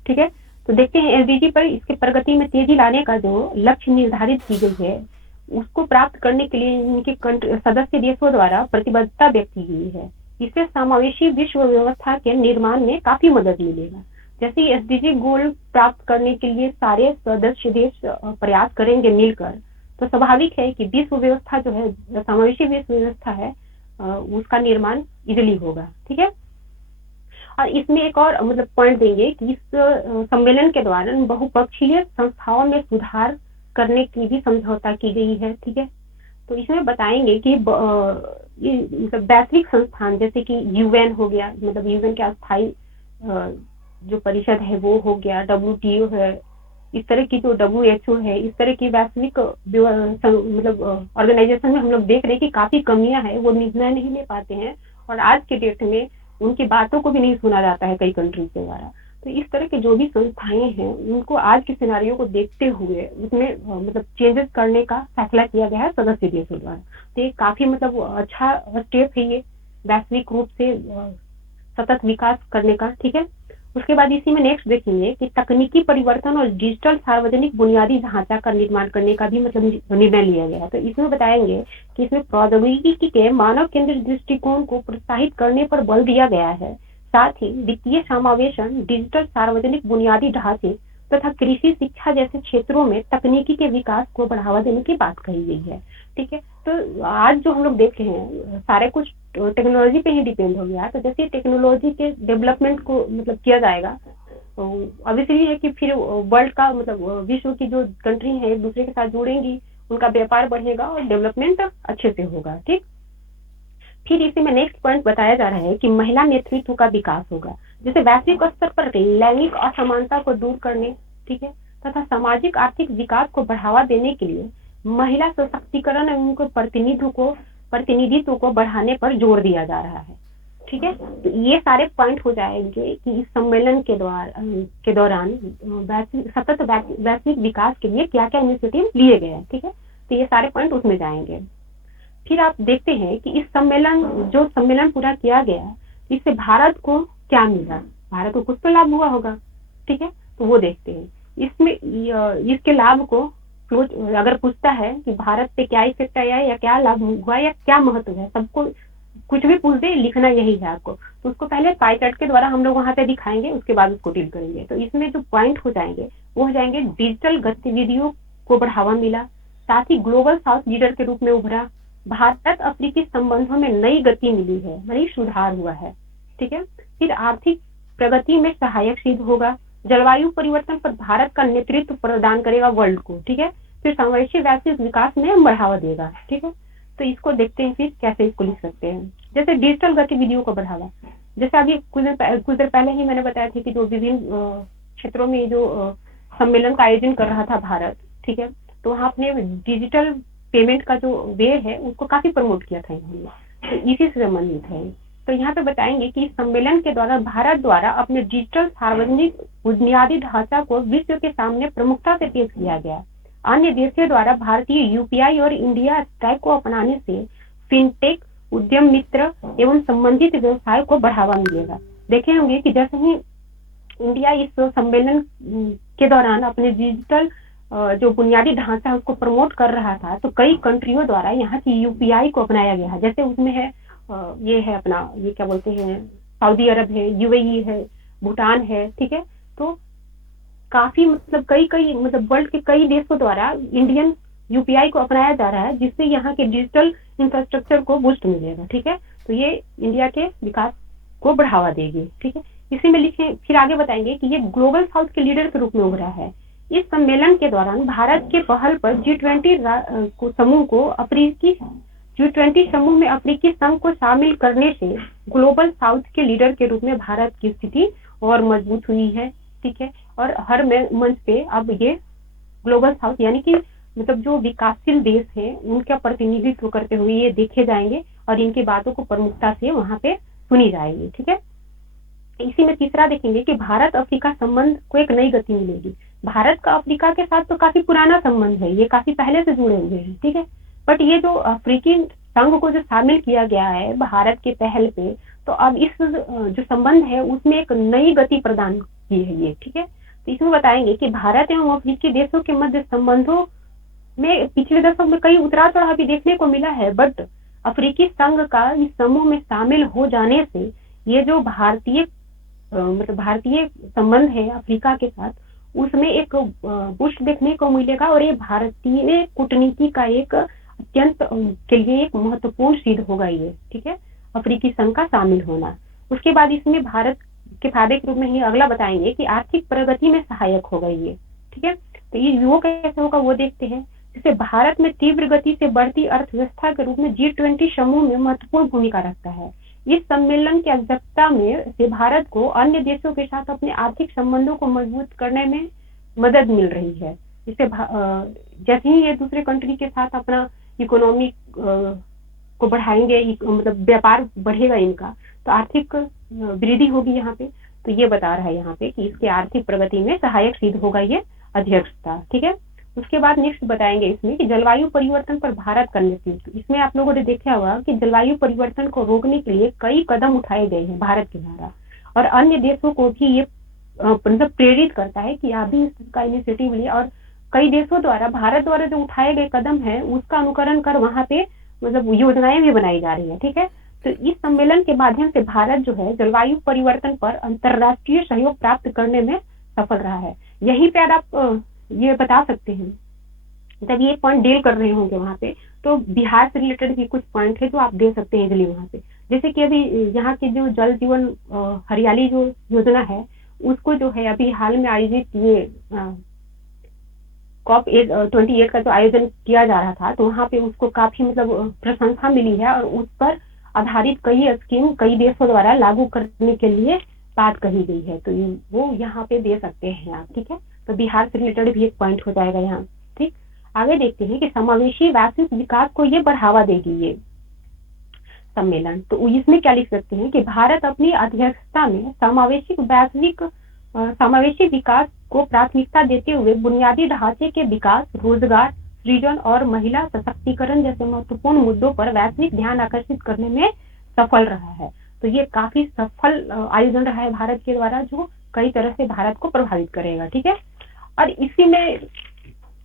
ठीक है। तो देखते हैं एसडीजी पर इसके प्रगति में तेजी लाने का जो लक्ष्य निर्धारित की गई है उसको प्राप्त करने के लिए इनके सदस्य देशों द्वारा प्रतिबद्धता व्यक्त की गई है। इससे समावेशी विश्व व्यवस्था के निर्माण में काफी मदद मिलेगा। जैसे एसडीजी गोल प्राप्त करने के लिए सारे सदस्य देश प्रयास करेंगे मिलकर, तो स्वाभाविक है कि विश्व व्यवस्था जो है, समावेशी विश्व व्यवस्था है, उसका निर्माण इजिली होगा। ठीक है। और इसमें एक और मतलब पॉइंट देंगे कि इस सम्मेलन के दौरान बहुपक्षीय संस्थाओं में सुधार करने की भी समझौता की गई है। ठीक है। तो इसमें बताएंगे कि मतलब वैश्विक संस्थान जैसे कि यूएन हो गया, मतलब यूएन के अस्थायी जो परिषद है वो हो गया, डब्ल्यूटीओ है, इस तरह की जो डब्ल्यूएचओ है, इस तरह की वैश्विक मतलब ऑर्गेनाइजेशन में हम लोग देख रहे हैं कि काफी कमियां हैं, वो निर्णय नहीं ले पाते हैं और आज के डेट में उनकी बातों को भी नहीं सुना जाता है कई कंट्रीज के द्वारा। तो इस तरह के जो भी संस्थाएं हैं उनको आज के सिनारियों को देखते हुए उसमें मतलब चेंजेस करने का फैसला किया गया है सदस्य देशों द्वारा। तो ये काफी मतलब अच्छा स्टेप है ये वैश्विक रूप से सतत विकास करने का। ठीक है। उसके बाद इसी में नेक्स्ट देखेंगे कि तकनीकी परिवर्तन और डिजिटल सार्वजनिक बुनियादी ढांचा का निर्माण करने का भी मतलब निर्णय लिया गया है। तो इसमें बताएंगे कि इसमें प्रौद्योगिकी के मानव केंद्रित दृष्टिकोण को प्रोत्साहित करने पर बल दिया गया है। साथ ही वित्तीय समावेशन, डिजिटल सार्वजनिक बुनियादी ढांचे तथा कृषि शिक्षा जैसे क्षेत्रों में तकनीकी के विकास को बढ़ावा देने की बात कही गई है। ठीक है। तो आज जो हम लोग देख रहे हैं सारे कुछ टेक्नोलॉजी पे ही डिपेंड हो गया। तो जैसे टेक्नोलॉजी के डेवलपमेंट को मतलब किया जाएगा, तो ऑब्वियसली है कि फिर वर्ल्ड का मतलब विश्व की जो कंट्री है एक दूसरे के साथ जुड़ेंगी, उनका व्यापार बढ़ेगा और डेवलपमेंट अच्छे से होगा। ठीक। फिर इसी में नेक्स्ट पॉइंट बताया जा रहा है कि महिला नेतृत्व का विकास होगा, जैसे वैश्विक स्तर पर लैंगिक असमानता को दूर करने, ठीक है, तथा सामाजिक आर्थिक विकास को बढ़ावा देने के लिए महिला सशक्तिकरण एवं उनके प्रतिनिधित्व को बढ़ाने पर जोर दिया जा रहा है। ठीक है। तो ये सारे पॉइंट हो जाएंगे कि इस सम्मेलन के दौरान सतत वैश्विक विकास के लिए क्या क्या इनिशिएटिव लिए गए हैं। ठीक है। तो ये सारे पॉइंट उसमें जाएंगे। फिर आप देखते हैं कि इस सम्मेलन पूरा किया गया, इससे भारत को क्या मिला, भारत को कुछ तो लाभ हुआ होगा। ठीक है। तो वो देखते हैं इसमें इसके लाभ को अगर पूछता है कि भारत पे क्या इफेक्ट आया या क्या लाभ हुआ या क्या महत्व है, सबको कुछ भी पूछ दे, लिखना यही है आपको। तो उसको पहले पाई चार्ट के द्वारा हम लोग वहां पे दिखाएंगे, उसके बाद उसको डील करेंगे। तो इसमें जो पॉइंट हो जाएंगे वो हो जाएंगे डिजिटल गतिविधियों को बढ़ावा मिला, साथ ही ग्लोबल साउथ लीडर के रूप में उभरा, भारत अफ्रीकी संबंधों में नई गति मिली है, नई सुधार हुआ है। ठीक है। फिर आर्थिक प्रगति में सहायक सिद्ध होगा, जलवायु परिवर्तन पर भारत का नेतृत्व प्रदान करेगा वर्ल्ड को। ठीक है। फिर समावेशी वैश्विक विकास में बढ़ावा देगा। ठीक है। तो इसको देखते हैं फिर कैसे इसको लिख सकते हैं। जैसे डिजिटल गतिविधियों को बढ़ावा, जैसे अभी कुछ देर पहले ही मैंने बताया था कि जो विभिन्न क्षेत्रों में जो सम्मेलन का आयोजन कर रहा था भारत, ठीक है, तो वहाँ अपने डिजिटल पेमेंट का जो वे है उसको काफी प्रमोट किया था इन्होंने, तो इसी से संबंधित है। तो यहाँ पे बताएंगे कि सम्मेलन के दौरान भारत द्वारा अपने डिजिटल सार्वजनिक बुनियादी ढांचा को विश्व के सामने प्रमुखता से पेश किया गया। अन्य देशों द्वारा भारतीय यूपीआई और इंडिया स्टैक को अपनाने से फिनटेक, उद्यम मित्र एवं संबंधित व्यवसाय को बढ़ावा मिलेगा। देखे होंगे कि जैसे ही इंडिया इस सम्मेलन के दौरान अपने डिजिटल जो बुनियादी ढांचा है उसको प्रमोट कर रहा था, तो कई कंट्रियों द्वारा यहाँ की यूपीआई को अपनाया गया है। जैसे उसमें है ये है अपना, ये क्या बोलते हैं, सऊदी अरब है, यूएई है, भूटान है। ठीक है। तो काफी मतलब कई मतलब वर्ल्ड के कई देशों द्वारा इंडियन यूपीआई को अपनाया जा रहा है, जिससे यहाँ के डिजिटल इंफ्रास्ट्रक्चर को बूस्ट मिलेगा। ठीक है। तो ये इंडिया के विकास को बढ़ावा देगी। ठीक है। इसी में लिखे फिर आगे बताएंगे कि ये ग्लोबल साउथ के लीडर के रूप में उभरा है। इस सम्मेलन के दौरान भारत के पहल पर G20 समूह को अफ्रीकी G20 समूह में अफ्रीकी संघ को शामिल करने से ग्लोबल साउथ के लीडर के रूप में भारत की स्थिति और मजबूत हुई है। ठीक है। और हर मंच पे अब ये ग्लोबल साउथ यानी कि मतलब जो विकासशील देश है उनका प्रतिनिधित्व करते हुए ये देखे जाएंगे और इनकी बातों को प्रमुखता से वहां पे सुनी जाएगी। ठीक है। इसी में तीसरा देखेंगे कि भारत अफ्रीका संबंध को एक नई गति मिलेगी। भारत का अफ्रीका के साथ तो काफी पुराना संबंध है, ये काफी पहले से जुड़े हुए हैं। ठीक है। बट ये जो अफ्रीकी संघ को जो शामिल किया गया है भारत के पहल पे, तो अब इस जो संबंध है उसमें एक नई गति प्रदान की है ये, ठीक है। तो इसमें बताएंगे कि भारत एवं अफ्रीकी देशों के मध्य संबंधों में पिछले दशक में कई उतार चढ़ाव भी देखने को मिला है, बट अफ्रीकी संघ का इस समूह में शामिल हो जाने से ये जो भारतीय मतलब भारतीय संबंध है अफ्रीका के साथ, उसमें एक पुष्ट देखने को मिलेगा और ये भारतीय कूटनीति का एक अत्यंत के लिए एक महत्वपूर्ण सिद्ध होगा ये, ठीक है, अफ्रीकी संघ का शामिल होना। उसके बाद इसमें भारत के फायदे के रूप में ही अगला बताएंगे कि आर्थिक प्रगति में सहायक होगा ये, ठीक है। तो ये वो कैसे होगा वो देखते हैं। जैसे भारत में तीव्र गति से बढ़ती अर्थव्यवस्था के रूप में G20 समूह में महत्वपूर्ण भूमिका रखता है। इस सम्मेलन की अध्यक्षता में से भारत को अन्य देशों के साथ अपने आर्थिक संबंधों को मजबूत करने में मदद मिल रही है। इससे जैसे ही ये दूसरे कंट्री के साथ अपना इकोनॉमिक को बढ़ाएंगे, मतलब व्यापार बढ़ेगा इनका, तो आर्थिक वृद्धि होगी यहाँ पे। तो ये बता रहा है यहाँ पे कि इसके आर्थिक प्रगति में सहायक सिद्ध होगा ये अध्यक्षता, ठीक है। उसके बाद नेक्स्ट बताएंगे इसमें कि जलवायु परिवर्तन पर भारत का नेतृत्व। इसमें आप लोगों ने देखा होगा कि जलवायु परिवर्तन को रोकने के लिए कई कदम उठाए गए हैं भारत के द्वारा, और अन्य देशों को भी ये मतलब प्रेरित करता है कि आप भी इसका इनिशिएटिव लिए, और कई देशों द्वारा भारत द्वारा जो उठाए गए कदम है उसका अनुकरण कर वहां पे मतलब योजनाएं भी बनाई जा रही है, ठीक है। तो इस सम्मेलन के माध्यम से भारत जो है जलवायु परिवर्तन पर अंतर्राष्ट्रीय सहयोग प्राप्त करने में सफल रहा है। यहीं पे आप ये बता सकते हैं, जब ये पॉइंट डील कर रहे होंगे वहां पे, तो बिहार से रिलेटेड भी कुछ पॉइंट है जो आप दे सकते हैं इजली वहां पे। जैसे कि अभी यहाँ की जो जल जीवन हरियाली जो योजना है, उसको जो है अभी हाल में आयोजित ये COP28 का जो आयोजन किया जा रहा था, तो वहाँ पे उसको काफी मतलब प्रशंसा मिली है, और उस पर आधारित कई स्कीम कई देशों द्वारा लागू करने के लिए बात कही गई है। तो वो यहाँ पे दे सकते हैं आप, ठीक है। तो बिहार से रिलेटेड भी एक पॉइंट हो जाएगा यहाँ, ठीक। आगे देखते हैं कि समावेशी वैश्विक विकास को ये बढ़ावा देगी ये सम्मेलन। तो इसमें क्या लिख सकते हैं कि भारत अपनी अध्यक्षता में समावेशी विकास को प्राथमिकता देते हुए बुनियादी ढांचे के विकास, रोजगार सृजन और महिला सशक्तिकरण जैसे महत्वपूर्ण मुद्दों पर वैश्विक ध्यान आकर्षित करने में सफल रहा है। तो ये काफी सफल आयोजन रहा है भारत के द्वारा, जो कई तरह से भारत को प्रभावित करेगा, ठीक है। और इसी में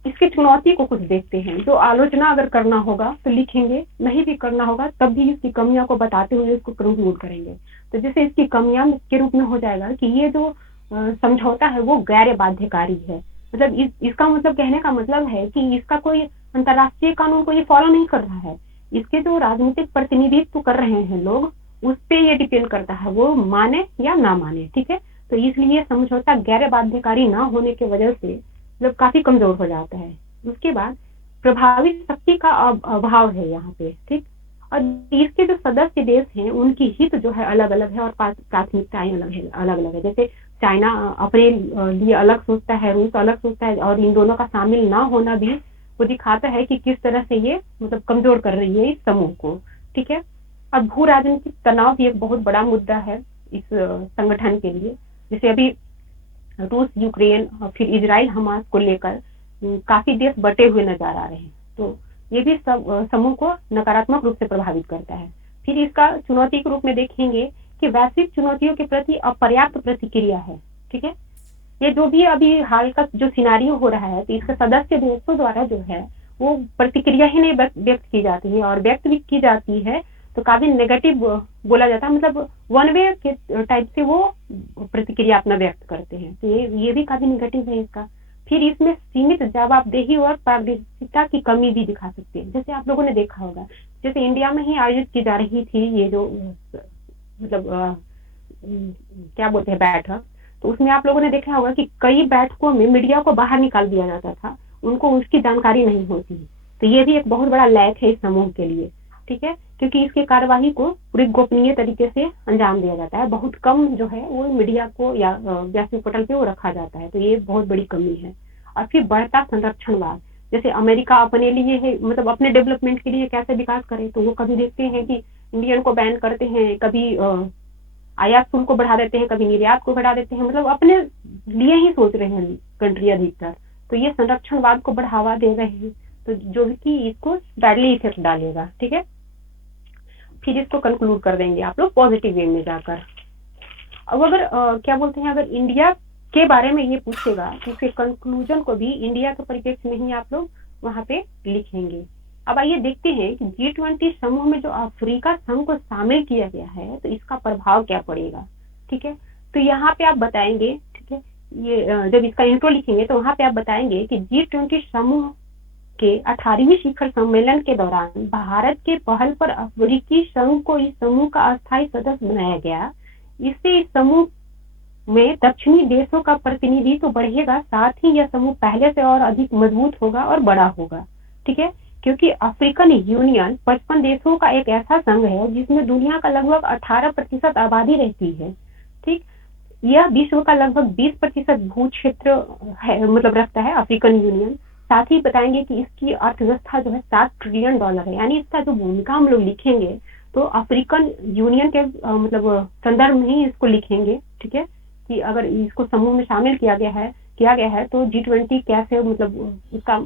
इसकी चुनौती को कुछ देखते हैं। जो आलोचना अगर करना होगा तो लिखेंगे, नहीं भी करना होगा तब भी इसकी कमियां को बताते हुए इसको कंक्लूड करेंगे। तो जैसे इसकी कमियां के रूप में हो जाएगा कि ये जो समझौता है वो गैर बाध्यकारी है। मतलब इसका मतलब कहने का मतलब है कि इसका कोई अंतर्राष्ट्रीय कानून को ये फॉलो नहीं कर रहा है। इसके जो राजनीतिक प्रतिनिधित्व कर रहे हैं लोग, उस पर ये डिपेंड करता है वो माने या ना माने, ठीक है। तो इसलिए समझौता गैर बाध्यकारी ना होने की वजह से मतलब काफी कमजोर हो जाता है। उसके बाद प्रभावी शक्ति का अभाव है यहाँ पे, ठीक। और इसके जो सदस्य देश हैं उनकी हित जो है अलग अलग है और प्राथमिकताएं अलग अलग है। जैसे चाइना अपने लिए अलग सोचता है, रूस अलग सोचता है, और इन दोनों का शामिल ना होना भी वो दिखाता है कि किस तरह से ये मतलब कमजोर कर रही है इस समूह को, ठीक है। और भू राजनीतिक तनाव भी एक बहुत बड़ा मुद्दा है इस संगठन के लिए। जैसे अभी रूस यूक्रेन और फिर इजराइल हमास को लेकर काफी देश बटे हुए नजर आ रहे हैं, तो ये भी समूह को नकारात्मक रूप से प्रभावित करता है। फिर इसका चुनौती के रूप में देखेंगे कि वैश्विक चुनौतियों के प्रति अपर्याप्त प्रतिक्रिया है, ठीक है। ये जो भी अभी हाल का जो सिनारियो हो रहा है, तो इसके सदस्य देशों द्वारा जो है वो प्रतिक्रिया ही नहीं व्यक्त की जाती है, और व्यक्त भी की जाती है तो काफी नेगेटिव बोला जाता है, मतलब वन वे के टाइप से वो प्रतिक्रिया अपना व्यक्त करते हैं। तो ये भी काफी नेगेटिव है इसका। फिर इसमें सीमित जवाबदेही और पारदर्शिता की कमी भी दिखा सकते हैं। जैसे आप लोगों ने देखा होगा, जैसे इंडिया में ही आयोजित की जा रही थी ये जो मतलब क्या बोलते हैं बैठक, तो उसमें आप लोगों ने देखा होगा कि कई बैठकों में मीडिया को बाहर निकाल दिया जाता था, उनको उसकी जानकारी नहीं होती। तो ये भी एक बहुत बड़ा लैक है इस समूह के लिए, ठीक है, क्योंकि इसकी कार्यवाही को पूरी गोपनीय तरीके से अंजाम दिया जाता है। बहुत कम जो है वो मीडिया को या वैश्विक पटल पे वो रखा जाता है, तो ये बहुत बड़ी कमी है। और फिर बढ़ता संरक्षणवाद, जैसे अमेरिका अपने लिए है मतलब अपने डेवलपमेंट के लिए कैसे विकास करे, तो वो कभी देखते हैं कि इंडियन को बैन करते हैं, कभी आयात शुल्क को बढ़ा देते हैं, कभी निर्यात को बढ़ा देते हैं, मतलब अपने लिए ही सोच रहे हैं कंट्री अधिकतर। तो ये संरक्षणवाद को बढ़ावा दे रहे हैं, तो जो कि इसको बैडली इफेक्ट डालेगा, ठीक है। फिर इसको कंक्लूड कर देंगे आप लोग पॉजिटिव वे में जाकर। अब अगर क्या बोलते हैं, अगर इंडिया के बारे में ये पूछेगा तो उसके कंक्लूजन को भी इंडिया के परिप्रेक्ष्य में ही आप लोग वहां पे लिखेंगे। अब आइए देखते हैं कि G20 समूह में जो अफ्रीका संघ को शामिल किया गया है तो इसका प्रभाव क्या पड़ेगा। ठीक है, तो यहाँ पे आप बताएंगे, ठीक है, ये जब इसका इंट्रो लिखेंगे तो वहां पे आप बताएंगे कि G20 समूह के 18वीं शिखर सम्मेलन के दौरान भारत के पहल पर अफ्रीकी संघ को इस समूह का अस्थायी सदस्य बनाया गया। इससे इस समूह में दक्षिणी देशों का प्रतिनिधित्व बढ़ेगा, साथ ही यह समूह पहले से और अधिक मजबूत होगा और बड़ा होगा। ठीक है, क्योंकि अफ्रीकन यूनियन 55 देशों का एक ऐसा संघ है जिसमें दुनिया का लगभग 18% आबादी रहती है। ठीक, यह विश्व का लगभग 20% भू क्षेत्र है, मतलब रखता है अफ्रीकन यूनियन। साथ ही बताएंगे कि इसकी अर्थव्यवस्था जो है $7 ट्रिलियन है। यानी इसका जो भूमिका हम लोग लिखेंगे तो अफ्रीकन यूनियन के मतलब संदर्भ में ही इसको लिखेंगे। ठीक है, कि अगर इसको समूह में शामिल किया गया है तो G20 कैसे मतलब उसका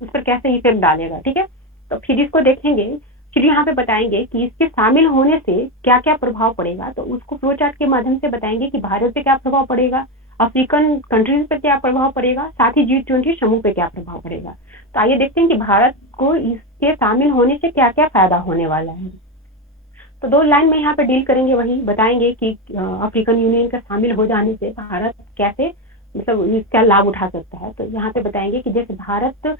उस पर कैसे इफेक्ट डालेगा। ठीक है, तो फिर इसको देखेंगे, फिर यहाँ पे बताएंगे कि इसके शामिल होने से क्या क्या प्रभाव पड़ेगा। तो उसको फ्लो चार्ट के माध्यम से बताएंगे कि भारत पे क्या प्रभाव पड़ेगा, अफ्रीकन कंट्रीज पे क्या प्रभाव पड़ेगा, साथ ही G20 समूह पे क्या प्रभाव पड़ेगा। तो आइए देखते हैं कि भारत को इसके शामिल होने से क्या क्या फायदा होने वाला है। तो 2 लाइन में यहाँ पे डील करेंगे, वही बताएंगे कि अफ्रीकन यूनियन का शामिल हो जाने से भारत कैसे मतलब इसका लाभ उठा सकता है। तो यहाँ पे बताएंगे कि जैसे भारत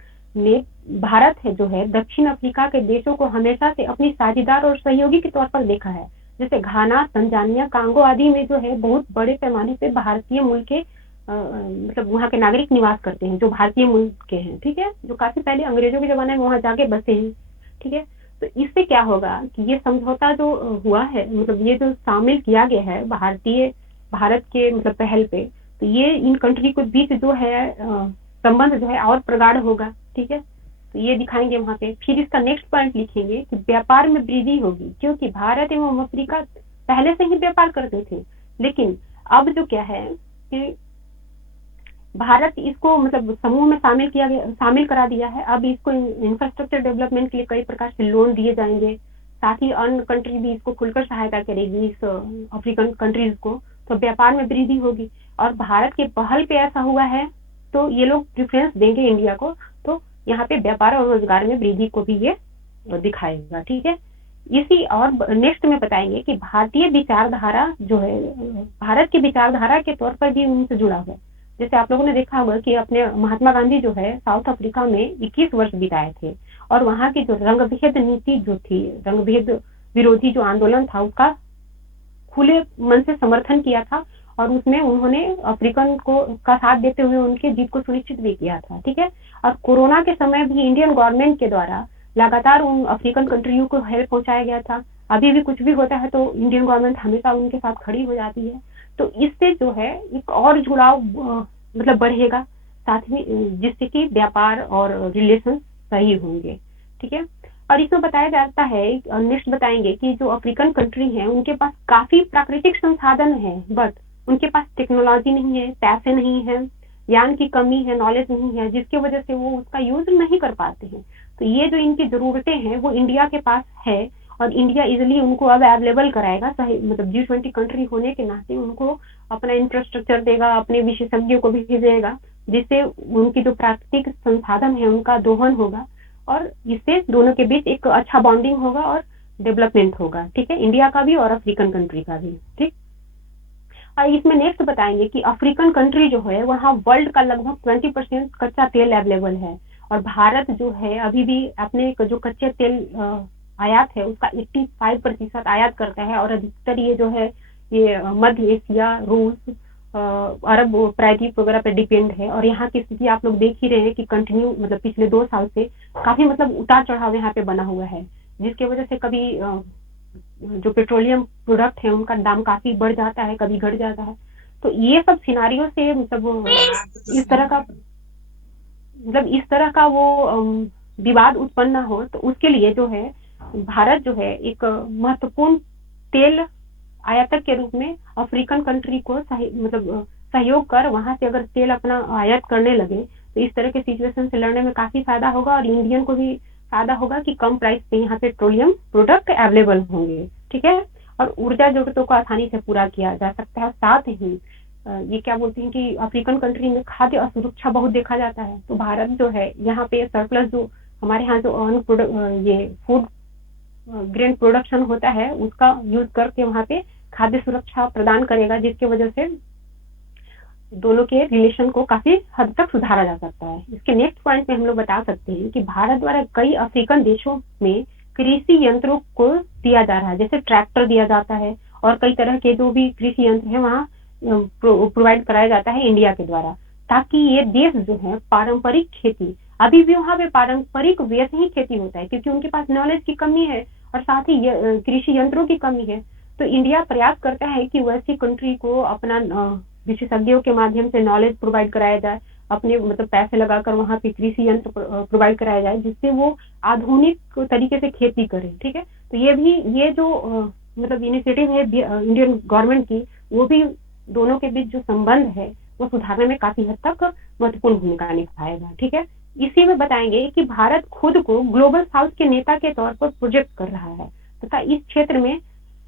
है जो है दक्षिण अफ्रीका के देशों को हमेशा से अपनी साझेदार और सहयोगी के तौर पर देखा है। जैसे घाना, तंजानिया, कांगो आदि में जो है बहुत बड़े पैमाने पे भारतीय मूल के मतलब वहाँ के नागरिक निवास करते हैं जो भारतीय मूल के हैं। ठीक है, जो काफी पहले अंग्रेजों के जमाने में वहाँ जाके बसे हैं। ठीक है, तो इससे क्या होगा कि ये समझौता जो हुआ है, मतलब ये जो शामिल किया गया है भारत के मतलब पहल पे, तो ये इन कंट्री के बीच जो है संबंध जो है और प्रगाढ़ होगा। ठीक है, तो ये दिखाएंगे वहां पे। फिर इसका नेक्स्ट पॉइंट लिखेंगे कि व्यापार में वृद्धि होगी, क्योंकि भारत एवं अफ्रीका पहले से ही व्यापार करते थे, लेकिन अब जो क्या है कि भारत इसको मतलब समूह में शामिल करा दिया है। अब इसको इंफ्रास्ट्रक्चर डेवलपमेंट के लिए कई प्रकार से लोन दिए जाएंगे, साथ ही अन्य कंट्री भी इसको खुलकर सहायता करेगी इस अफ्रीकन कंट्रीज को। तो व्यापार में वृद्धि होगी और भारत के पहल पे ऐसा हुआ है तो ये लोग प्रेफरेंस देंगे इंडिया को। तो यहाँ पे व्यापार और रोजगार में वृद्धि को भी ये दिखाएगा। ठीक है, इसी और नेक्स्ट में बताएंगे कि भारतीय विचारधारा जो है भारत की विचारधारा के तौर पर भी उनसे जुड़ा हुआ है। जैसे आप लोगों ने देखा होगा कि अपने महात्मा गांधी जो है साउथ अफ्रीका में 21 वर्ष बिताए थे और वहां की जो रंगभेद नीति जो थी, रंगभेद विरोधी जो आंदोलन था उसका खुले मन से समर्थन किया था और उसमें उन्होंने अफ्रीकन को का साथ देते हुए उनके जीत को सुनिश्चित भी किया था। ठीक है, और कोरोना के समय भी इंडियन गवर्नमेंट के द्वारा लगातार उन अफ्रीकन कंट्रियों को हेल्प पहुंचाया गया था। अभी भी कुछ भी होता है तो इंडियन गवर्नमेंट हमेशा उनके साथ खड़ी हो जाती है। तो इससे जो है एक और जुड़ाव मतलब बढ़ेगा, साथ में जिससे कि व्यापार और रिलेशन सही होंगे। ठीक है, और इसमें बताया जाता है, नेक्स्ट बताएंगे कि जो अफ्रीकन कंट्री है उनके पास काफी प्राकृतिक संसाधन है, बट उनके पास टेक्नोलॉजी नहीं है, पैसे नहीं है, ज्ञान की कमी है, नॉलेज नहीं है, जिसकी वजह से वो उसका यूज नहीं कर पाते हैं। तो ये जो इनकी जरूरतें हैं वो इंडिया के पास है और इंडिया इजिली उनको अब अवेलेबल कराएगा। मतलब G20 कंट्री होने के नाते उनको अपना इंफ्रास्ट्रक्चर देगा, अपने विशेषज्ञों को भी भेजेगा, जिससे उनकी जो प्राकृतिक संसाधन है उनका दोहन होगा और इससे दोनों के बीच एक अच्छा बॉन्डिंग होगा और डेवलपमेंट होगा। ठीक है, इंडिया का भी और अफ्रीकन कंट्री का भी। ठीक, और इसमें नेक्स्ट बताएंगे कि अफ्रीकन कंट्री जो है वहाँ वर्ल्ड का लगभग 20% कच्चा तेल अवेलेबल है और भारत जो है अभी भी अपने जो कच्चे तेल आयात है उसका 85% आयात करता है और अधिकतर ये जो है ये मध्य एशिया, रूस, अरब प्रायद्वीप वगैरह पे डिपेंड है। और यहाँ की स्थिति आप लोग देख ही रहे हैं कि कंटिन्यू मतलब पिछले 2 साल से काफी मतलब उतार चढ़ाव यहाँ पे बना हुआ है, जिसके वजह से कभी जो पेट्रोलियम प्रोडक्ट है उनका दाम काफी बढ़ जाता है, कभी घट जाता है। तो ये सब सिनारियों से मतलब इस तरह का वो विवाद उत्पन्न ना हो, तो उसके लिए जो है भारत जो है एक महत्वपूर्ण तेल आयातक के रूप में अफ्रीकन कंट्री को मतलब सहयोग कर वहां से अगर तेल अपना आयात करने लगे तो इस तरह के सिचुएशन से लड़ने में काफी फायदा होगा और इंडियन को भी फायदा होगा कि कम प्राइस पे यहाँ पेट्रोलियम प्रोडक्ट अवेलेबल होंगे। ठीक है, और ऊर्जा जरूरतों को आसानी से पूरा किया जा सकता है। साथ ही ये क्या बोलते हैं कि अफ्रीकन कंट्री में खाद्य असुरक्षा बहुत देखा जाता है। तो भारत जो है यहाँ पे सरप्लस जो हमारे यहाँ जो ये फूड ग्रेन प्रोडक्शन होता है उसका यूज करके वहाँ पे खाद्य सुरक्षा प्रदान करेगा, जिसकी वजह से दोनों के रिलेशन को काफी हद तक सुधारा जा सकता है। इसके नेक्स्ट पॉइंट में हम लोग बता सकते हैं कि भारत द्वारा कई अफ्रीकन देशों में कृषि यंत्रों को दिया जा रहा है, जैसे ट्रैक्टर दिया जाता है और कई तरह के जो भी कृषि यंत्र है वहाँ प्रोवाइड कराया जाता है इंडिया के द्वारा, ताकि ये देश जो है पारंपरिक खेती, अभी भी वहाँ पे पारंपरिक वैसे ही खेती होता है क्योंकि उनके पास नॉलेज की कमी है और साथ ही कृषि यंत्रों की कमी है। तो इंडिया प्रयास करता है कि वैसी कंट्री को अपना विशेषज्ञों के माध्यम से नॉलेज प्रोवाइड कराया जाए, अपने मतलब पैसे लगाकर वहाँ पे कृषि यंत्र प्रोवाइड कराया जाए, जिससे वो आधुनिक तरीके से खेती करें। ठीक है, तो ये जो मतलब इनिशिएटिव है इंडियन गवर्नमेंट की, वो भी दोनों के बीच जो संबंध है वो सुधारने में काफी हद तक महत्वपूर्ण भूमिका निभाएगा। ठीक है, इसी में बताएंगे कि भारत खुद को ग्लोबल साउथ के नेता के तौर पर प्रोजेक्ट कर रहा है तथा इस क्षेत्र में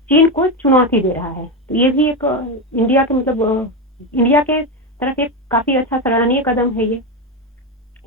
चीन को चुनौती दे रहा है। तो ये भी एक इंडिया के मतलब इंडिया के तरफ एक काफी अच्छा सराहनीय कदम है ये।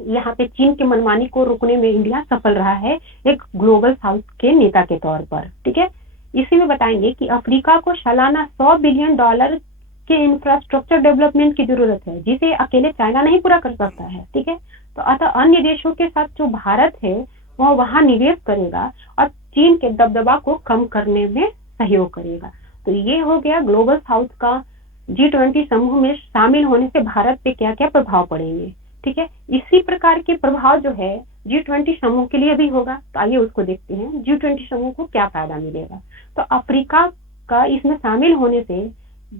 यहाँ पे चीन के मनमानी को रोकने में इंडिया सफल रहा है एक ग्लोबल साउथ के नेता के तौर पर। ठीक है, इसी में बताएंगे कि अफ्रीका को सालाना $100 बिलियन के इंफ्रास्ट्रक्चर डेवलपमेंट की जरूरत है, जिसे अकेले चाइना नहीं पूरा कर सकता है। ठीक है, तो अतः अन्य देशों के साथ जो भारत है वह वहां निवेश करेगा और चीन के दबदबा को कम करने में सहयोग करेगा। तो ये हो गया ग्लोबल साउथ का G20 समूह में शामिल होने से भारत पे क्या क्या प्रभाव पड़ेंगे। ठीक है, इसी प्रकार के प्रभाव जो है G20 समूह के लिए भी होगा। तो आइए उसको देखते हैं, G20 समूह को क्या फायदा मिलेगा। तो अफ्रीका का इसमें शामिल होने से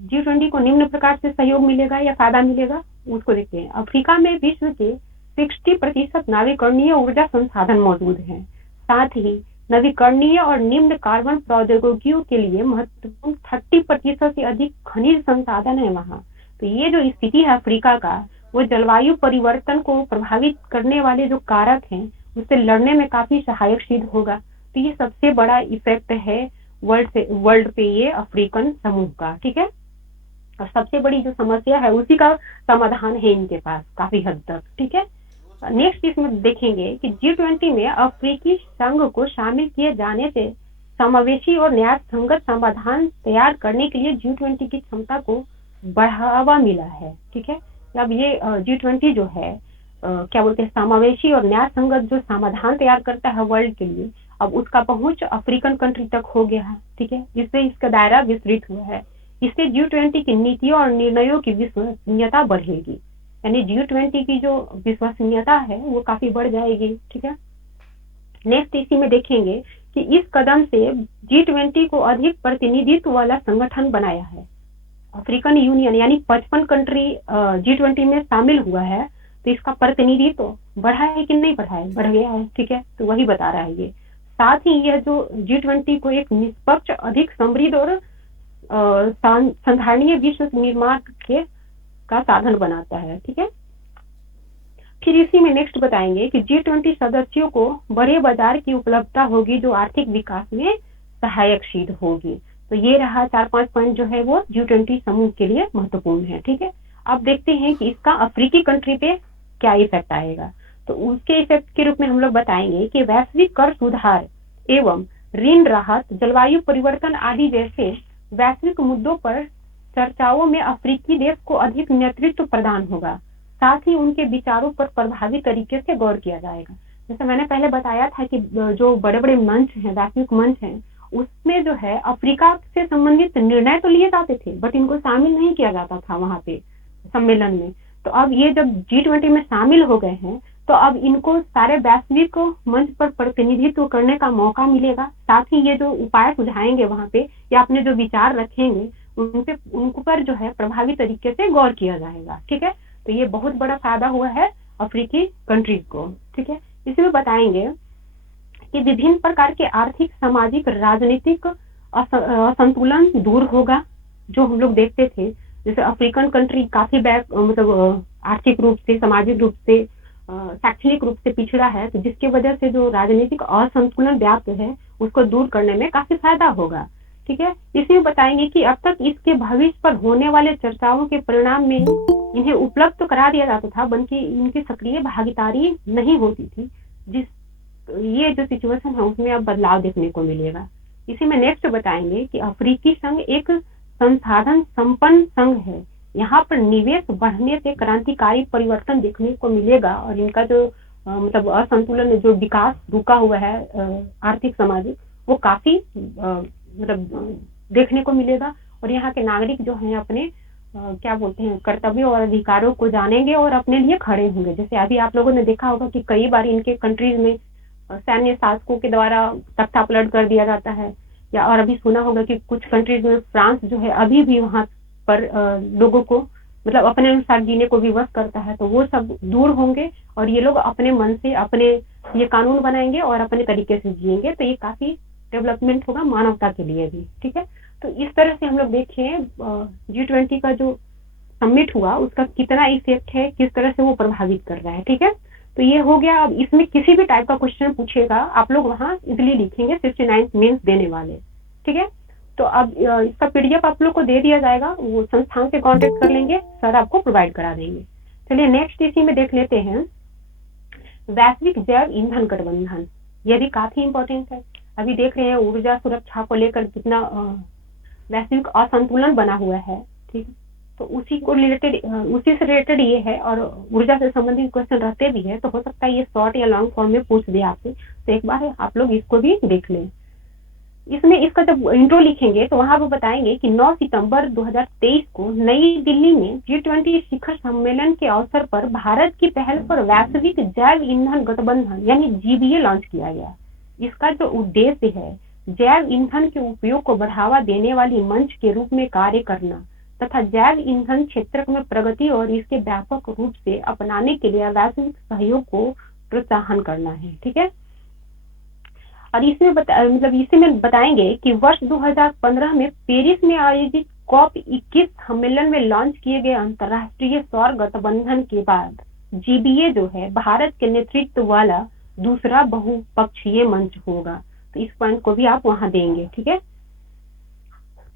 G20 को निम्न प्रकार से सहयोग मिलेगा या फायदा मिलेगा, उसको देखते हैं। अफ्रीका में विश्व के 60% नवीकरणीय ऊर्जा संसाधन मौजूद हैं। साथ ही नवीकरणीय और निम्न कार्बन प्रौद्योगिकियों के लिए महत्वपूर्ण 30% से अधिक खनिज संसाधन है वहाँ। तो ये जो स्थिति है अफ्रीका का, वो जलवायु परिवर्तन को प्रभावित करने वाले जो कारक हैं उससे लड़ने में काफी सहायक सिद्ध होगा। तो ये सबसे बड़ा इफेक्ट है वर्ल्ड पे ये अफ्रीकन समूह का। ठीक है, और सबसे बड़ी जो समस्या है उसी का समाधान है इनके पास काफी हद तक। ठीक है, नेक्स्ट इसमें देखेंगे कि G20 में अफ्रीकी संघ को शामिल किए जाने से समावेशी और न्याय संगत समाधान तैयार करने के लिए G20 की क्षमता को बढ़ावा मिला है। ठीक है, अब ये G20 जो है क्या बोलते हैं, समावेशी और न्याय संगत जो समाधान तैयार करता है वर्ल्ड के लिए, अब उसका पहुंच अफ्रीकन कंट्री तक हो गया है। ठीक है, जिससे इसका दायरा विस्तृत हुआ है। इससे G20 की नीतियों और निर्णयों की विश्वसनीयता बढ़ेगी, यानी G20 की जो विश्वसनीयता है वो काफी बढ़ जाएगी। ठीक है, नेक्स्ट इसी में देखेंगे कि इस कदम से G20 को अधिक प्रतिनिधित्व वाला संगठन बनाया है। अफ्रीकन यूनियन यानी 55 कंट्री G20 में शामिल हुआ है, तो इसका प्रतिनिधित्व बढ़ा है कि नहीं बढ़ा है, बढ़ गया है। ठीक है, तो वही बता रहा है ये। साथ ही यह जो G20 को एक निष्पक्ष, अधिक समृद्ध और संधारणीय विश्व निर्माण का साधन बनाता है। ठीक है, फिर इसी में नेक्स्ट बताएंगे कि G20 सदस्यों को बड़े बाजार की उपलब्धता होगी जो आर्थिक विकास में सहायक सिद्ध होगी। तो ये रहा 4-5 पॉइंट जो है वो G20 समूह के लिए महत्वपूर्ण है। ठीक है, अब देखते हैं कि इसका अफ्रीकी कंट्री पे क्या इफेक्ट आएगा। तो उसके इफेक्ट के रूप में हम लोग बताएंगे कि वैश्विक कर सुधार एवं ऋण राहत, जलवायु परिवर्तन आदि जैसे वैश्विक मुद्दों पर चर्चाओं में अफ्रीकी देश को अधिक नेतृत्व प्रदान होगा। साथ ही उनके विचारों पर प्रभावी तरीके से गौर किया जाएगा। जैसे मैंने पहले बताया था कि जो बड़े बड़े मंच हैं, वैश्विक मंच हैं, उसमें जो है अफ्रीका से संबंधित निर्णय तो लिए जाते थे, बट इनको शामिल नहीं किया जाता था वहां पे सम्मेलन में। तो अब ये जब G20 में शामिल हो गए हैं, तो अब इनको सारे वैश्विक मंच पर प्रतिनिधित्व करने का मौका मिलेगा। साथ ही ये जो उपाय सुझाएंगे वहां पे या अपने जो विचार रखेंगे उन पर जो है प्रभावी तरीके से गौर किया जाएगा। ठीक है, तो ये बहुत बड़ा फायदा हुआ है अफ्रीकी कंट्रीज को। ठीक है, इसमें बताएंगे कि विभिन्न प्रकार के आर्थिक, सामाजिक, राजनीतिक असंतुलन दूर होगा जो हम लोग देखते थे। जैसे अफ्रीकन कंट्री काफी मतलब आर्थिक रूप से, सामाजिक रूप से, शैक्षणिक रूप से पिछड़ा है, तो जिसकी वजह से जो राजनीतिक असंतुलन व्याप्त है उसको दूर करने में काफी फायदा होगा। ठीक है। इसमें बताएंगे कि अब तक इसके भविष्य पर होने वाले चर्चाओं के परिणाम में इन्हें उपलब्ध तो करा दिया जाता था, बल्कि इनकी सक्रिय भागीदारी नहीं होती थी। जिस ये जो सिचुएशन है उसमें अब बदलाव देखने को मिलेगा। इसी में नेक्स्ट बताएंगे कि अफ्रीकी संघ एक संसाधन संपन्न संघ है। यहाँ पर निवेश बढ़ने से क्रांतिकारी परिवर्तन देखने को मिलेगा और इनका जो मतलब असंतुलन, जो विकास रुका हुआ है आर्थिक सामाजिक, वो काफी मतलब देखने को मिलेगा। और यहाँ के नागरिक जो हैं अपने क्या बोलते हैं कर्तव्यों और अधिकारों को जानेंगे और अपने लिए खड़े होंगे। जैसे अभी आप लोगों ने देखा होगा कि कई बार इनके कंट्रीज में सैन्य शासकों के द्वारा तख्ता पलट कर दिया जाता है, या और अभी सुना होगा कि कुछ कंट्रीज में फ्रांस जो है अभी भी वहां पर लोगों को मतलब अपने अनुसार जीने को विवश करता है। तो वो सब दूर होंगे और ये लोग अपने मन से अपने ये कानून बनाएंगे और अपने तरीके से जिएंगे। तो ये काफी डेवलपमेंट होगा मानवता के लिए भी। ठीक है, तो इस तरह से हम लोग देखें G20 का जो समिट हुआ उसका कितना इफेक्ट है, किस तरह से वो प्रभावित कर रहा है। ठीक है, तो ये हो गया। अब इसमें किसी भी टाइप का क्वेश्चन पूछेगा आप लोग वहां इजिली लिखेंगे 69 मेंस देने वाले। ठीक है, तो अब इसका पीडीएफ आप लोग को दे दिया जाएगा, वो संस्थान से कांटेक्ट कर लेंगे, सर आपको प्रोवाइड करा देंगे। चलिए नेक्स्ट इसी में देख लेते हैं वैश्विक जैव ईंधन गठबंधन। ये भी काफी इंपॉर्टेंट है। अभी देख रहे हैं ऊर्जा सुरक्षा को लेकर कितना वैश्विक असंतुलन बना हुआ है। ठीक, तो उसी से रिलेटेड ये है और ऊर्जा से संबंधित क्वेश्चन रहते भी है, तो हो सकता है ये शॉर्ट या लॉन्ग फॉर्म में पूछ दे आपसे। तो एक बार आप लोग इसको भी देख लें। इसमें इसका जब इंट्रो लिखेंगे तो वहां पर बताएंगे कि 9 सितंबर 2023 को नई दिल्ली में G20 शिखर सम्मेलन के अवसर पर भारत की पहल पर वैश्विक जैव ईंधन गठबंधन यानी GBA लॉन्च किया गया। इसका जो उद्देश्य है जैव ईंधन के उपयोग को बढ़ावा देने वाली मंच के रूप में कार्य करना तथा जैव ईंधन क्षेत्र में प्रगति और इसके व्यापक रूप से अपनाने के लिए वैश्विक सहयोग को प्रोत्साहन करना है। ठीक है, और इसमें मतलब इसी में बताएंगे कि वर्ष 2015 में पेरिस में आयोजित COP21 सम्मेलन में लॉन्च किए गए अंतर्राष्ट्रीय सौर गठबंधन के बाद GBA जो है भारत के नेतृत्व वाला दूसरा बहुपक्षीय मंच होगा। तो इस पॉइंट को भी आप वहां देंगे। ठीक है,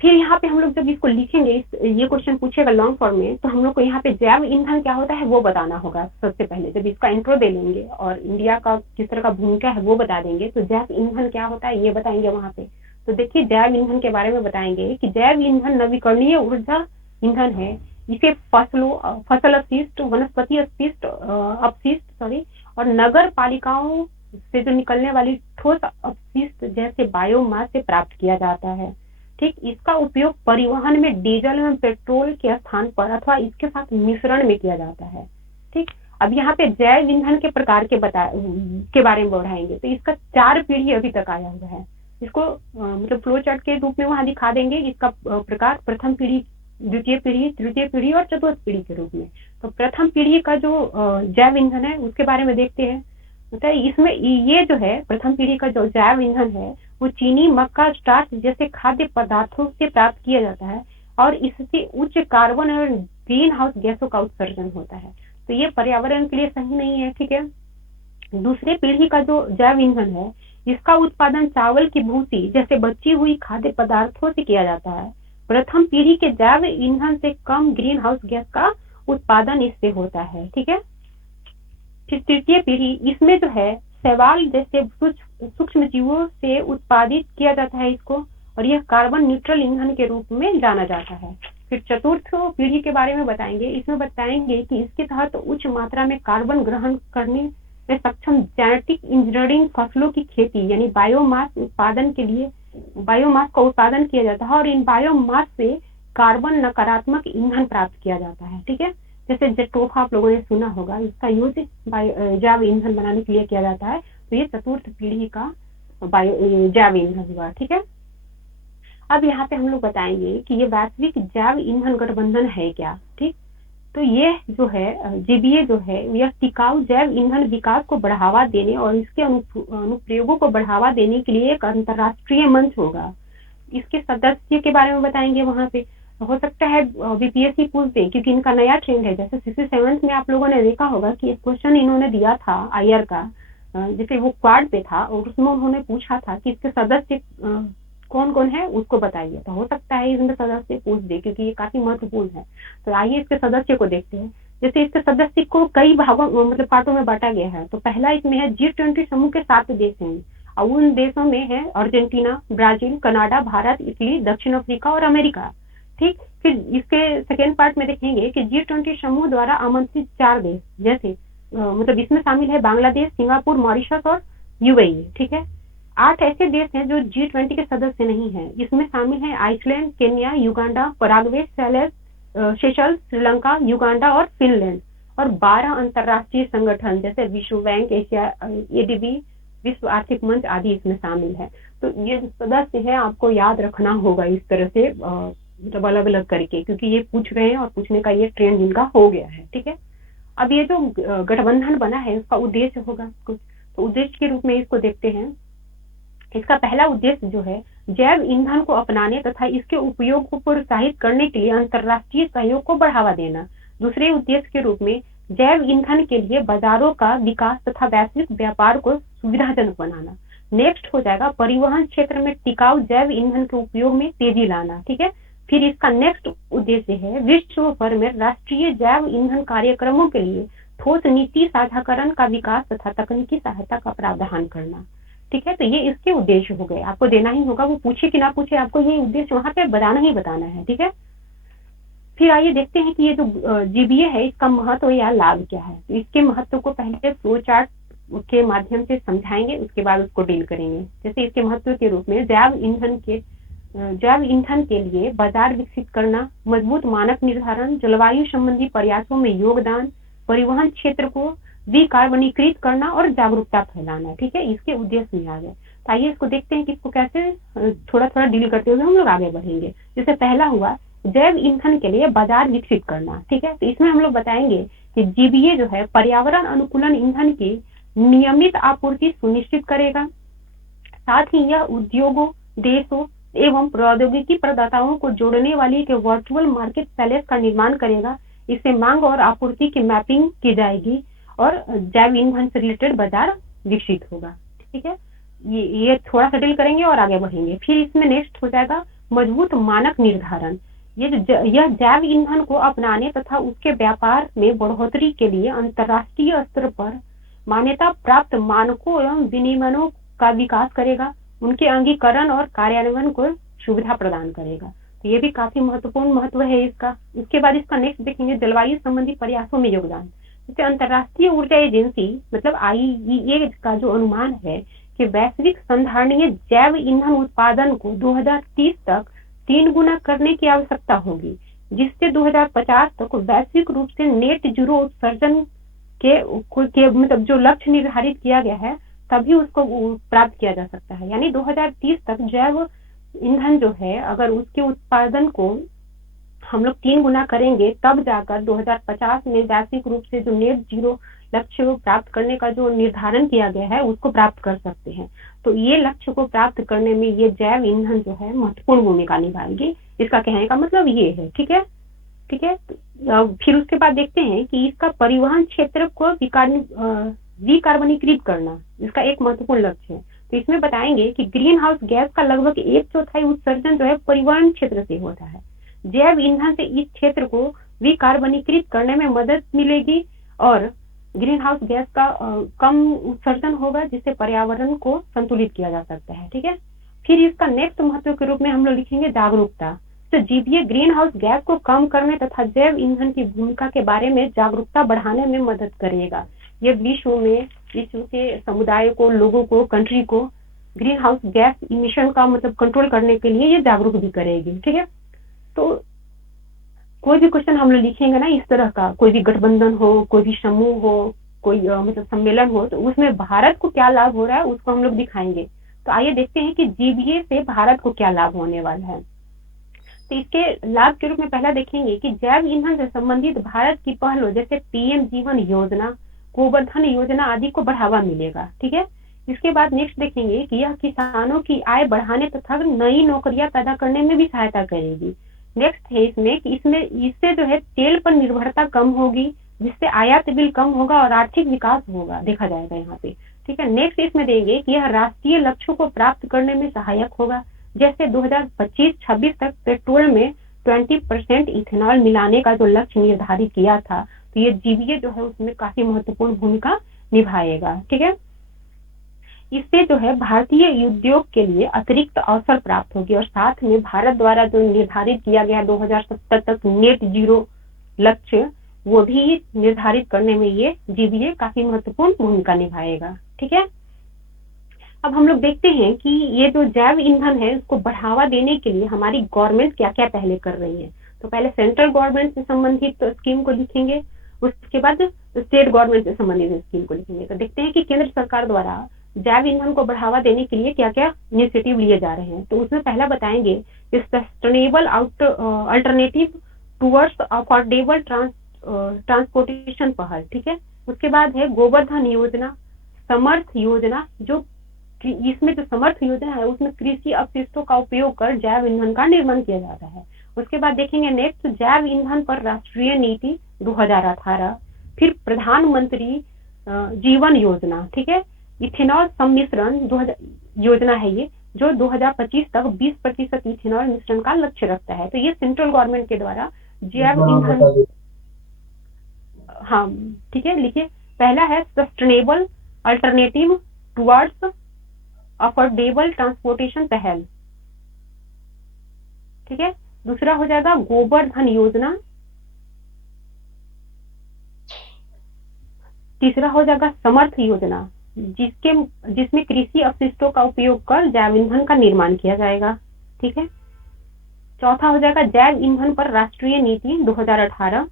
फिर यहाँ पे हम लोग जब इसको लिखेंगे, ये क्वेश्चन पूछेगा लॉन्ग फॉर्म में, तो हम लोग को यहाँ पे जैव ईंधन क्या होता है वो बताना होगा। सबसे पहले जब इसका इंट्रो दे लेंगे और इंडिया का किस तरह का भूमिका है वो बता देंगे, तो जैव ईंधन क्या होता है ये बताएंगे वहां पे। तो देखिए जैव ईंधन के बारे में बताएंगे कि जैव ईंधन नवीकरणीय ऊर्जा ईंधन है। इसे फसल अपशिष्ट, वनस्पति अपशिष्ट और नगर पालिकाओं से जो निकलने वाली ठोस अपशिष्ट जैसे बायोमास से प्राप्त किया जाता है। ठीक, इसका उपयोग परिवहन में डीजल एवं पेट्रोल के स्थान पर अथवा इसके साथ मिश्रण में किया जाता है। ठीक, अब यहाँ पे जैव ईंधन के प्रकार के बारे में बढ़ाएंगे। तो इसका 4 पीढ़ी अभी तक आया हुआ है। इसको मतलब फ्लो चार्ट के रूप में वहां दिखा देंगे इसका प्रकार, प्रथम पीढ़ी, द्वितीय पीढ़ी, तृतीय पीढ़ी और चतुर्थ पीढ़ी के रूप में। तो प्रथम पीढ़ी का जो जैव ईंधन है उसके बारे में देखते हैं। मतलब इसमें ये जो है प्रथम पीढ़ी का जो जैव ईंधन है वो चीनी, मक्का, स्टार्च जैसे खाद्य पदार्थों से प्राप्त किया जाता है और इससे उच्च कार्बन और ग्रीन हाउस गैसों का उत्सर्जन होता है। तो ये पर्यावरण के लिए सही नहीं है। ठीक है, दूसरे पीढ़ी का जो जैव ईंधन है इसका उत्पादन चावल की भूसी जैसे बची हुई खाद्य पदार्थों से किया जाता है। प्रथम पीढ़ी के जैव ईंधन से कम ग्रीन हाउस गैस का उत्पादन इससे होता है। ठीक है, फिर तृतीय पीढ़ी, इसमें जो है शैवाल जैसे सूक्ष्म जीवों से उत्पादित किया जाता है इसको, और यह कार्बन न्यूट्रल ईंधन के रूप में जाना जाता है। फिर चतुर्थ पीढ़ी के बारे में बताएंगे। इसमें बताएंगे कि इसके तहत उच्च मात्रा में कार्बन ग्रहण करने में सक्षम जेनेटिक इंजीनियरिंग फसलों की खेती यानी बायोमास उत्पादन के लिए बायोमास का उत्पादन किया जाता है और इन बायोमास से कार्बन नकारात्मक ईंधन प्राप्त किया जाता है। ठीक है, जैसे जेटोफा आप लोगों ने सुना होगा, इसका यूज जैव ईंधन बनाने के लिए किया जाता है। तो ये चतुर्थ पीढ़ी का जैव ईंधन हुआ। ठीक है, अब यहाँ पे हम लोग बताएंगे कि ये वैश्विक जैव ईंधन गठबंधन है क्या। ठीक, तो ये जो है GBA जो है यह टिकाऊ जैव ईंधन विकास को बढ़ावा देने और इसके अनुप्रयोगों को बढ़ावा देने के लिए एक अंतर्राष्ट्रीय मंच होगा। इसके सदस्य के बारे में बताएंगे। वहां पे हो सकता है BPSC पूछ दे क्योंकि इनका नया ट्रेंड है। जैसे 67 में आप लोगों ने देखा होगा कि एक क्वेश्चन इन्होंने दिया था IR का, जैसे वो क्वाड पे था और उसमें उन्होंने पूछा था कि इसके सदस्य कौन कौन है उसको बताइए। तो हो सकता है इसमें सदस्य पूछ दे, क्योंकि ये काफी महत्वपूर्ण है। तो आइए इसके सदस्य को देखते हैं। जैसे इसके सदस्य को कई भागों मतलब पार्टों में बांटा गया है। तो पहला इसमें है G20 समूह के 7 देश हैं, और उन देशों में है Argentina, Brazil, Canada, Bharat, Italy, दक्षिण अफ्रीका और अमेरिका। ठीक। फिर इसके सेकेंड पार्ट में देखेंगे कि G20 समूह द्वारा आमंत्रित 4 देश, जैसे मतलब इसमें शामिल है बांग्लादेश, सिंगापुर, मॉरिशस और यूएई। ठीक है। 8 ऐसे देश हैं जो G20 के सदस्य नहीं हैं। इसमें शामिल है Iceland, Kenya, Uganda, Paraguay, Seychelles, Sri Lanka, Uganda और फिनलैंड। और 12 अंतरराष्ट्रीय संगठन जैसे विश्व बैंक, एशिया, एडीबी, विश्व आर्थिक मंच आदि इसमें शामिल है। तो ये जो सदस्य है आपको याद रखना होगा इस तरह से मतलब अलग अलग करके, क्योंकि ये पूछ रहे हैं और पूछने का ये ट्रेंड इनका हो गया है। ठीक है। अब ये जो गठबंधन बना है उसका उद्देश्य होगा कुछ, तो उद्देश्य के रूप में इसको देखते हैं। इसका पहला उद्देश्य जो है जैव ईंधन को अपनाने तथा इसके उपयोग को प्रोत्साहित करने के लिए अंतरराष्ट्रीय सहयोग को बढ़ावा देना। दूसरे उद्देश्य के रूप में जैव ईंधन के लिए बाजारों का विकास तथा वैश्विक व्यापार को सुविधाजनक बनाना। नेक्स्ट हो जाएगा परिवहन क्षेत्र में टिकाऊ जैव ईंधन के उपयोग में तेजी लाना। ठीक है। फिर इसका नेक्स्ट उद्देश्य है विश्व भर में राष्ट्रीय जैव ईंधन कार्यक्रमों के लिए ठोस नीति साझाकरण का विकास तथा तकनीकी सहायता का प्रावधान करना। ठीक है। तो ये इसके उद्देश्य हो गए, आपको देना ही होगा, वो पूछे कि ना पूछे आपको ये उद्देश्य वहां पे बताना ही बताना है। ठीक है। फिर आइए देखते हैं कि ये जो जीबीए है इसका महत्व या लाभ क्या है। तो इसके महत्व को पहले फ्लो चार्ट के माध्यम से समझाएंगे, उसके बाद उसको डील करेंगे। जैसे इसके महत्व के रूप में जैव ईंधन के लिए बाजार विकसित करना, मजबूत मानक निर्धारण, जलवायु संबंधी प्रयासों में योगदान, परिवहन क्षेत्र को विकार्बनीकृत करना और जागरूकता फैलाना। ठीक है। इसके उद्देश्य में आ गए। तो आइए इसको देखते हैं कि इसको कैसे थोड़ा थोड़ा डील करते हुए हम लोग आगे बढ़ेंगे। जैसे पहला हुआ जैव ईंधन के लिए बाजार विकसित करना। ठीक है। तो इसमें हम लोग बताएंगे कि जीबीए जो है पर्यावरण अनुकूलन ईंधन की नियमित आपूर्ति सुनिश्चित करेगा। साथ ही यह उद्योगों, देशों एवं प्रौद्योगिकी प्रदाताओं को जोड़ने वाली एक वर्चुअल मार्केट प्लेस का निर्माण करेगा। इससे मांग और आपूर्ति की मैपिंग की जाएगी और जैव ईंधन से रिलेटेड बाजार विकसित होगा। ठीक है। ये थोड़ा सा डील करेंगे और आगे बढ़ेंगे। फिर इसमें नेक्स्ट हो जाएगा मजबूत मानक निर्धारण। यह जैव ईंधन को अपनाने तथा उसके व्यापार में बढ़ोतरी के लिए अंतर्राष्ट्रीय स्तर पर मान्यता प्राप्त मानकों एवं विनियमों का विकास करेगा, उनके अंगीकरण और कार्यान्वयन को सुविधा प्रदान करेगा। तो ये भी काफी महत्वपूर्ण महत्व है इसका। इसके बाद इसका नेक्स्ट देखेंगे जलवायु संबंधी प्रयासों में योगदान। जैसे अंतर्राष्ट्रीय ऊर्जा एजेंसी मतलब IEA का जो अनुमान है कि वैश्विक संधारणीय जैव ईंधन उत्पादन को 2030 तक 3 गुना करने की आवश्यकता होगी, जिससे 2050 तक वैश्विक रूप से नेट जीरो उत्सर्जन के मतलब जो लक्ष्य निर्धारित किया गया है तभी उसको प्राप्त किया जा सकता है। यानी 2030 तक जैव ईंधन जो है अगर उसके उत्पादन को हम लोग 3 गुना करेंगे तब जाकर 2050 में वैश्विक रूप से जो नेट जीरो लक्ष्य को प्राप्त करने का जो निर्धारण किया गया है उसको प्राप्त कर सकते हैं। तो ये लक्ष्य को प्राप्त करने में ये जैव ईंधन जो है महत्वपूर्ण भूमिका निभाएगी। इसका कहने का मतलब ये है। ठीक है। ठीक है। फिर उसके बाद देखते हैं कि इसका परिवहन क्षेत्र को विकार्बनीकृत करना इसका एक महत्वपूर्ण लक्ष्य है। तो इसमें बताएंगे कि ग्रीन हाउस गैस का लगभग 1/4 उत्सर्जन जो है परिवहन क्षेत्र से होता है। जैव ईंधन से इस क्षेत्र को विकार्बनीकृत करने में मदद मिलेगी और ग्रीन हाउस गैस का कम उत्सर्जन होगा, जिससे पर्यावरण को संतुलित किया जा सकता है। ठीक है। फिर इसका नेक्स्ट महत्व के रूप में हम लोग लिखेंगे जागरूकता। तो जीबीए ग्रीन हाउस गैस को कम करने तथा जैव ईंधन की भूमिका के बारे में जागरूकता बढ़ाने में मदद करेगा। ये विश्व के समुदाय को, लोगों को, कंट्री को ग्रीन हाउस गैस इमिशन का मतलब कंट्रोल करने के लिए ये जागरूक भी करेगी। ठीक है। तो कोई भी क्वेश्चन हम लोग लिखेंगे ना इस तरह का, कोई भी गठबंधन हो, कोई भी समूह हो, कोई मतलब सम्मेलन हो, तो उसमें भारत को क्या लाभ हो रहा है उसको हम लोग दिखाएंगे। तो आइए देखते हैं कि जीबीए से भारत को क्या लाभ होने वाला है। तो इसके लाभ के रूप में पहला देखेंगे कि जैव ईंधन से संबंधित भारत की पहलों जैसे पीएम जीवन योजना, गोवर्धन योजना आदि को बढ़ावा मिलेगा। ठीक है। इसके बाद नेक्स्ट देखेंगे कि यह किसानों की आय बढ़ाने तथा नई नौकरियां पैदा करने में भी सहायता करेगी। नेक्स्ट है इसमें कि इससे जो है तेल पर निर्भरता कम होगी, जिससे आयात बिल कम होगा और आर्थिक विकास होगा, देखा जाएगा यहाँ पे। ठीक है। नेक्स्ट इसमें देंगे कि यह राष्ट्रीय लक्ष्यों को प्राप्त करने में सहायक होगा। जैसे 2025-26 तक पेट्रोल में 20% इथेनॉल मिलाने का जो लक्ष्य निर्धारित किया था, तो ये जीबीए जो है उसमें काफी महत्वपूर्ण भूमिका निभाएगा। ठीक है, इससे जो है भारतीय उद्योग के लिए अतिरिक्त अवसर प्राप्त होगी और साथ में भारत द्वारा जो निर्धारित किया गया 2070 तक नेट जीरो लक्ष्य, वो भी निर्धारित करने में ये जीबीए काफी महत्वपूर्ण भूमिका निभाएगा। ठीक है, अब हम लोग देखते हैं कि ये जो जैव ईंधन है उसको बढ़ावा देने के लिए हमारी गवर्नमेंट क्या क्या पहले कर रही है। तो पहले सेंट्रल गवर्नमेंट से संबंधित स्कीम को लिखेंगे, उसके बाद स्टेट गवर्नमेंट से संबंधित स्कीम को लिखेंगे। तो देखते हैं कि केंद्र सरकार द्वारा जैव ईंधन को बढ़ावा देने के लिए क्या क्या इनिशिएटिव लिए जा रहे हैं। तो उसमें पहला बताएंगे sustainable alternative towards affordable transportation पहल। ठीक है, उसके बाद है गोवर्धन योजना, समर्थ योजना, जो इसमें जो समर्थ योजना है उसमें कृषि अपशिष्टों का उपयोग कर जैव ईंधन का निर्माण किया जाता है। उसके बाद देखेंगे नेक्स्ट जैव ईंधन पर राष्ट्रीय नीति 2018, फिर प्रधानमंत्री जीवन योजना। ठीक है, इथेनॉल सम्मिश्रण योजना है ये, जो 2025 तक 20% इथेनॉल मिश्रण का लक्ष्य रखता है। तो ये सेंट्रल गवर्नमेंट के द्वारा जैव ईंधन, हाँ ठीक है लिखिए, पहला है sustainable alternative towards affordable transportation पहल। ठीक है, दूसरा हो जाएगा गोवर्धन योजना, तीसरा हो जाएगा समर्थ योजना, जिसमें कृषि अपशिष्टों का उपयोग कर जैव ईंधन का निर्माण किया जाएगा। ठीक है, चौथा हो जाएगा जैव ईंधन पर राष्ट्रीय नीति 2018,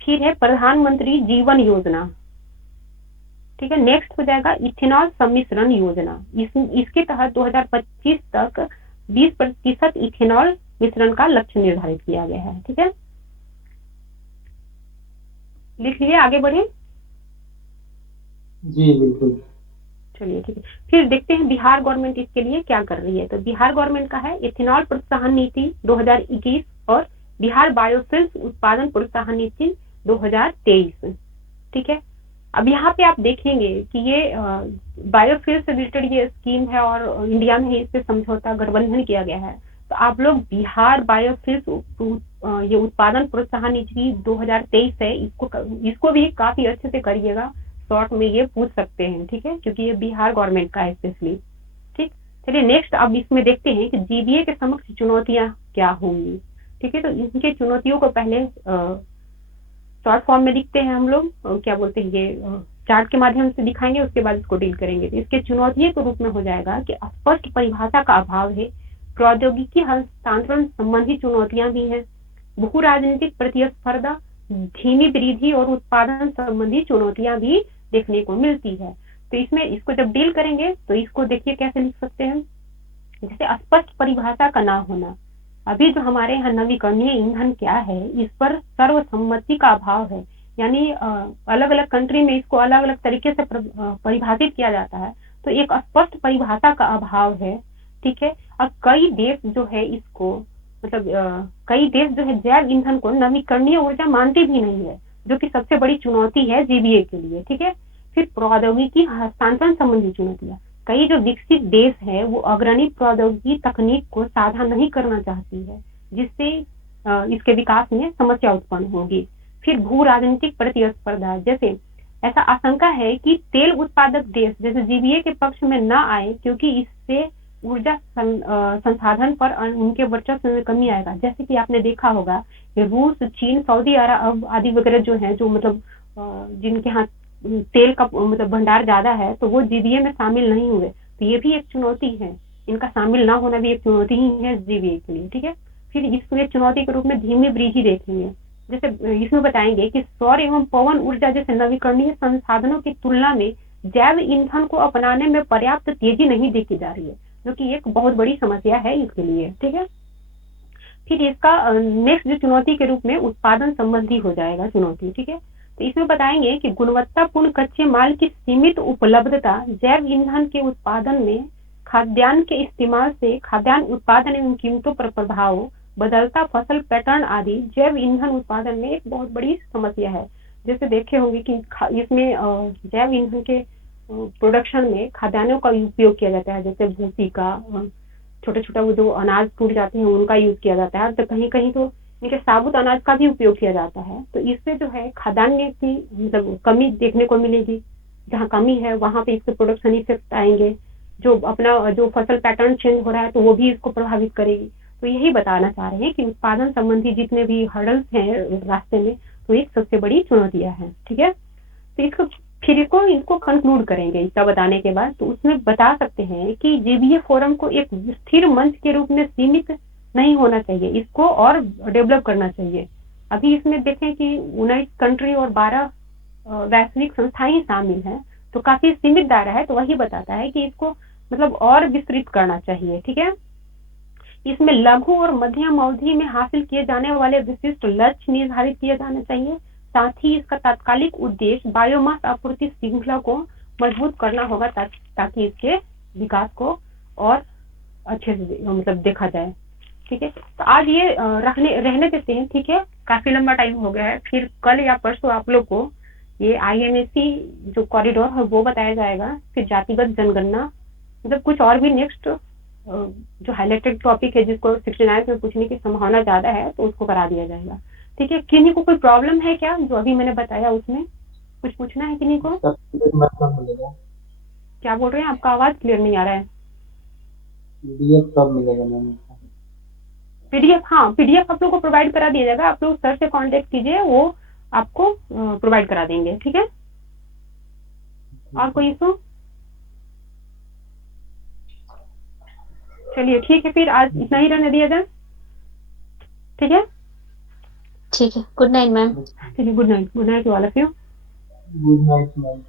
फिर है प्रधानमंत्री जीवन योजना। ठीक है, नेक्स्ट हो जाएगा इथेनॉल सम्मिश्रण योजना, इसके तहत 2025 तक 20% इथेनॉल मिश्रण का लक्ष्य निर्धारित किया गया है। ठीक है, लिख लिए, आगे बढ़े। जी बिल्कुल। चलिए ठीक है, फिर देखते हैं बिहार गवर्नमेंट इसके लिए क्या कर रही है। तो बिहार गवर्नमेंट का है इथेनॉल प्रोत्साहन नीति 2021 और बिहार बायोफ्यूल्स उत्पादन प्रोत्साहन नीति 2023। ठीक है, अब यहाँ पे आप देखेंगे कि ये बायोफ्यूल से रिलेटेड ये स्कीम है और इंडिया में इस पे समझौता गठबंधन किया गया है। तो आप लोग बिहार बायोफ्यूल ये उत्पादन प्रोत्साहन नीति 2023 है, इसको भी काफी अच्छे से करिएगा, शॉर्ट में ये पूछ सकते हैं। ठीक है, क्योंकि ये बिहार गवर्नमेंट का है स्पेशली। ठीक, चलिए नेक्स्ट अब इसमें देखते हैं कि जीबीए के समक्ष चुनौतियां क्या होंगी। ठीक है, तो इनके चुनौतियों को पहले शॉर्ट फॉर्म में दिखते हैं हम लोग, क्या बोलते हैं ये चार्ट के माध्यम से दिखाएंगे, उसके बाद इसको डील करेंगे। तो इसके चुनौतियों के रूप में हो जाएगा कि स्पष्ट परिभाषा का अभाव है, प्रौद्योगिकी हस्तांतरण संबंधी चुनौतियां भी हैं, भू राजनीतिक प्रतिस्पर्धा, धीमी वृद्धि और उत्पादन संबंधी चुनौतियां भी देखने को मिलती है। तो इसमें इसको जब डील करेंगे तो इसको देखिए कैसे लिख सकते हैं। जैसे स्पष्ट परिभाषा का ना होना, अभी जो हमारे यहाँ नवीकरणीय ईंधन क्या है इस पर सर्वसम्मति का अभाव है, यानी अलग अलग कंट्री में इसको अलग अलग तरीके से परिभाषित किया जाता है, तो एक स्पष्ट परिभाषा का अभाव है। ठीक है, और कई देश जो है इसको मतलब कई देश जो है जैव ईंधन को नवीकरणीय ऊर्जा मानते भी नहीं है, जो कि सबसे बड़ी चुनौती है जीबीए के लिए। ठीक है, फिर प्रौद्योगिकी हस्तांतरण संबंधी चुनौतियां, कई जो विकसित देश है वो अग्रणी प्रौद्योगिकी तकनीक को साझा नहीं करना चाहती है, जिससे इसके विकास में समस्या उत्पन्न होगी। फिर भू राजनीतिक प्रतिस्पर्धा, जैसे ऐसा आशंका है कि तेल उत्पादक देश जैसे जीबीए के पक्ष में न आए, क्योंकि इससे ऊर्जा संसाधन पर उनके वर्चस्व में कमी आएगा। जैसे कि आपने देखा होगा कि रूस, चीन, सऊदी अरब आदि वगैरह जो है, जो मतलब जिनके यहाँ तेल का मतलब भंडार ज्यादा है, तो वो जीबीए में शामिल नहीं हुए। तो ये भी एक चुनौती है, इनका शामिल ना होना भी एक चुनौती ही है जीबीए के लिए। ठीक है, फिर इसमें चुनौती के रूप में धीमी वृद्धि देखेंगे। जैसे इसमें बताएंगे कि सौर एवं पवन ऊर्जा जैसे नवीकरणीय संसाधनों की तुलना में जैव ईंधन को अपनाने में पर्याप्त तेजी नहीं देखी जा रही है, जो कि एक बहुत बड़ी समस्या है इसके लिए। ठीक है, फिर इसका नेक्स्ट जो चुनौती के रूप में उत्पादन संबंधी हो जाएगा चुनौती। ठीक है, तो इसमें बताएंगे कि गुणवत्तापूर्ण कच्चे माल की सीमित उपलब्धता जैव ईंधन के उत्पादन में खाद्यान्न के इस्तेमाल से खाद्यान्न उत्पादन एवं कीमतों पर प्रभाव, बदलता फसल पैटर्न आदि जैव ईंधन उत्पादन में एक बहुत बड़ी समस्या है। जैसे देखे होंगे कि इसमें जैव ईंधन के प्रोडक्शन में खाद्यान्नों का उपयोग किया जाता है, जैसे भूसी का, छोटा-छोटा वो जो अनाज टूट जाते हैं उनका यूज़ किया जाता है, तो कहीं-कहीं तो इनके साबुत अनाज का भी उपयोग किया जाता है। तो इससे जो है खाद्यान्न की मतलब कमी देखने को मिलेगी। जहाँ कमी है वहाँ पे इसके प्रोडक्शन इफेक्ट आएँगे। जो अपना जो फसल पैटर्न चेंज हो रहा है तो वो भी इसको प्रभावित करेगी। तो यही बताना चाह रहे हैं कि उत्पादन संबंधी जितने भी हर्डल्स हैं रास्ते में, तो एक सबसे बड़ी चुनौतियाँ हैं, ठीक है? तो इसको फिर इसको कंक्लूड करेंगे इसका बताने के बाद, तो उसमें बता सकते हैं कि जीबीए फोरम को एक स्थिर मंच के रूप में सीमित नहीं होना चाहिए, इसको और डेवलप करना चाहिए। अभी इसमें देखें कि 19 कंट्री और 12 वैश्विक संस्थाएं शामिल हैं, तो काफी सीमित दायरा है, तो वही बताता है कि इसको मतलब और विस्तृत करना चाहिए, ठीक है? इसमें लघु और मध्यम अवधि में हासिल किए जाने वाले विशिष्ट लक्ष्य निर्धारित किए जाने चाहिए। साथ ही इसका तात्कालिक उद्देश्य बायोमास आपूर्ति श्रृंखला को मजबूत करना होगा ताकि इसके विकास को और अच्छे से मतलब देखा जाए, ठीक है? तो आज ये रहने देते हैं, ठीक है? काफी लंबा टाइम हो गया है, फिर कल या परसों आप लोग को ये आईएमएसी जो कॉरिडोर है वो बताया जाएगा, फिर जातिगत जनगणना, मतलब कुछ और भी नेक्स्ट जो हाईलाइटेड टॉपिक है जिसको 69 में पूछने की संभावना ज्यादा है तो उसको करा दिया जाएगा, ठीक है? किन्हीं को कोई प्रॉब्लम है क्या जो अभी मैंने बताया उसमें कुछ पूछना है किन्हीं को? कब मिलेगा? क्या बोल रहे हैं? आपका आवाज क्लियर नहीं आ रहा है। पीडीएफ कब मिलेगा मैम? पीडीएफ, हाँ पीडीएफ आप लोग को प्रोवाइड करा दिया जाएगा, आप लोग सर से कांटेक्ट कीजिए, वो आपको प्रोवाइड करा देंगे, ठीक है? और कोई इशू? चलिए ठीक है, फिर आज इतना ही रहने दिया जाए, ठीक है? ठीक है, गुड नाइट मैम। ठीक है, good night all of you. Good night ma'am.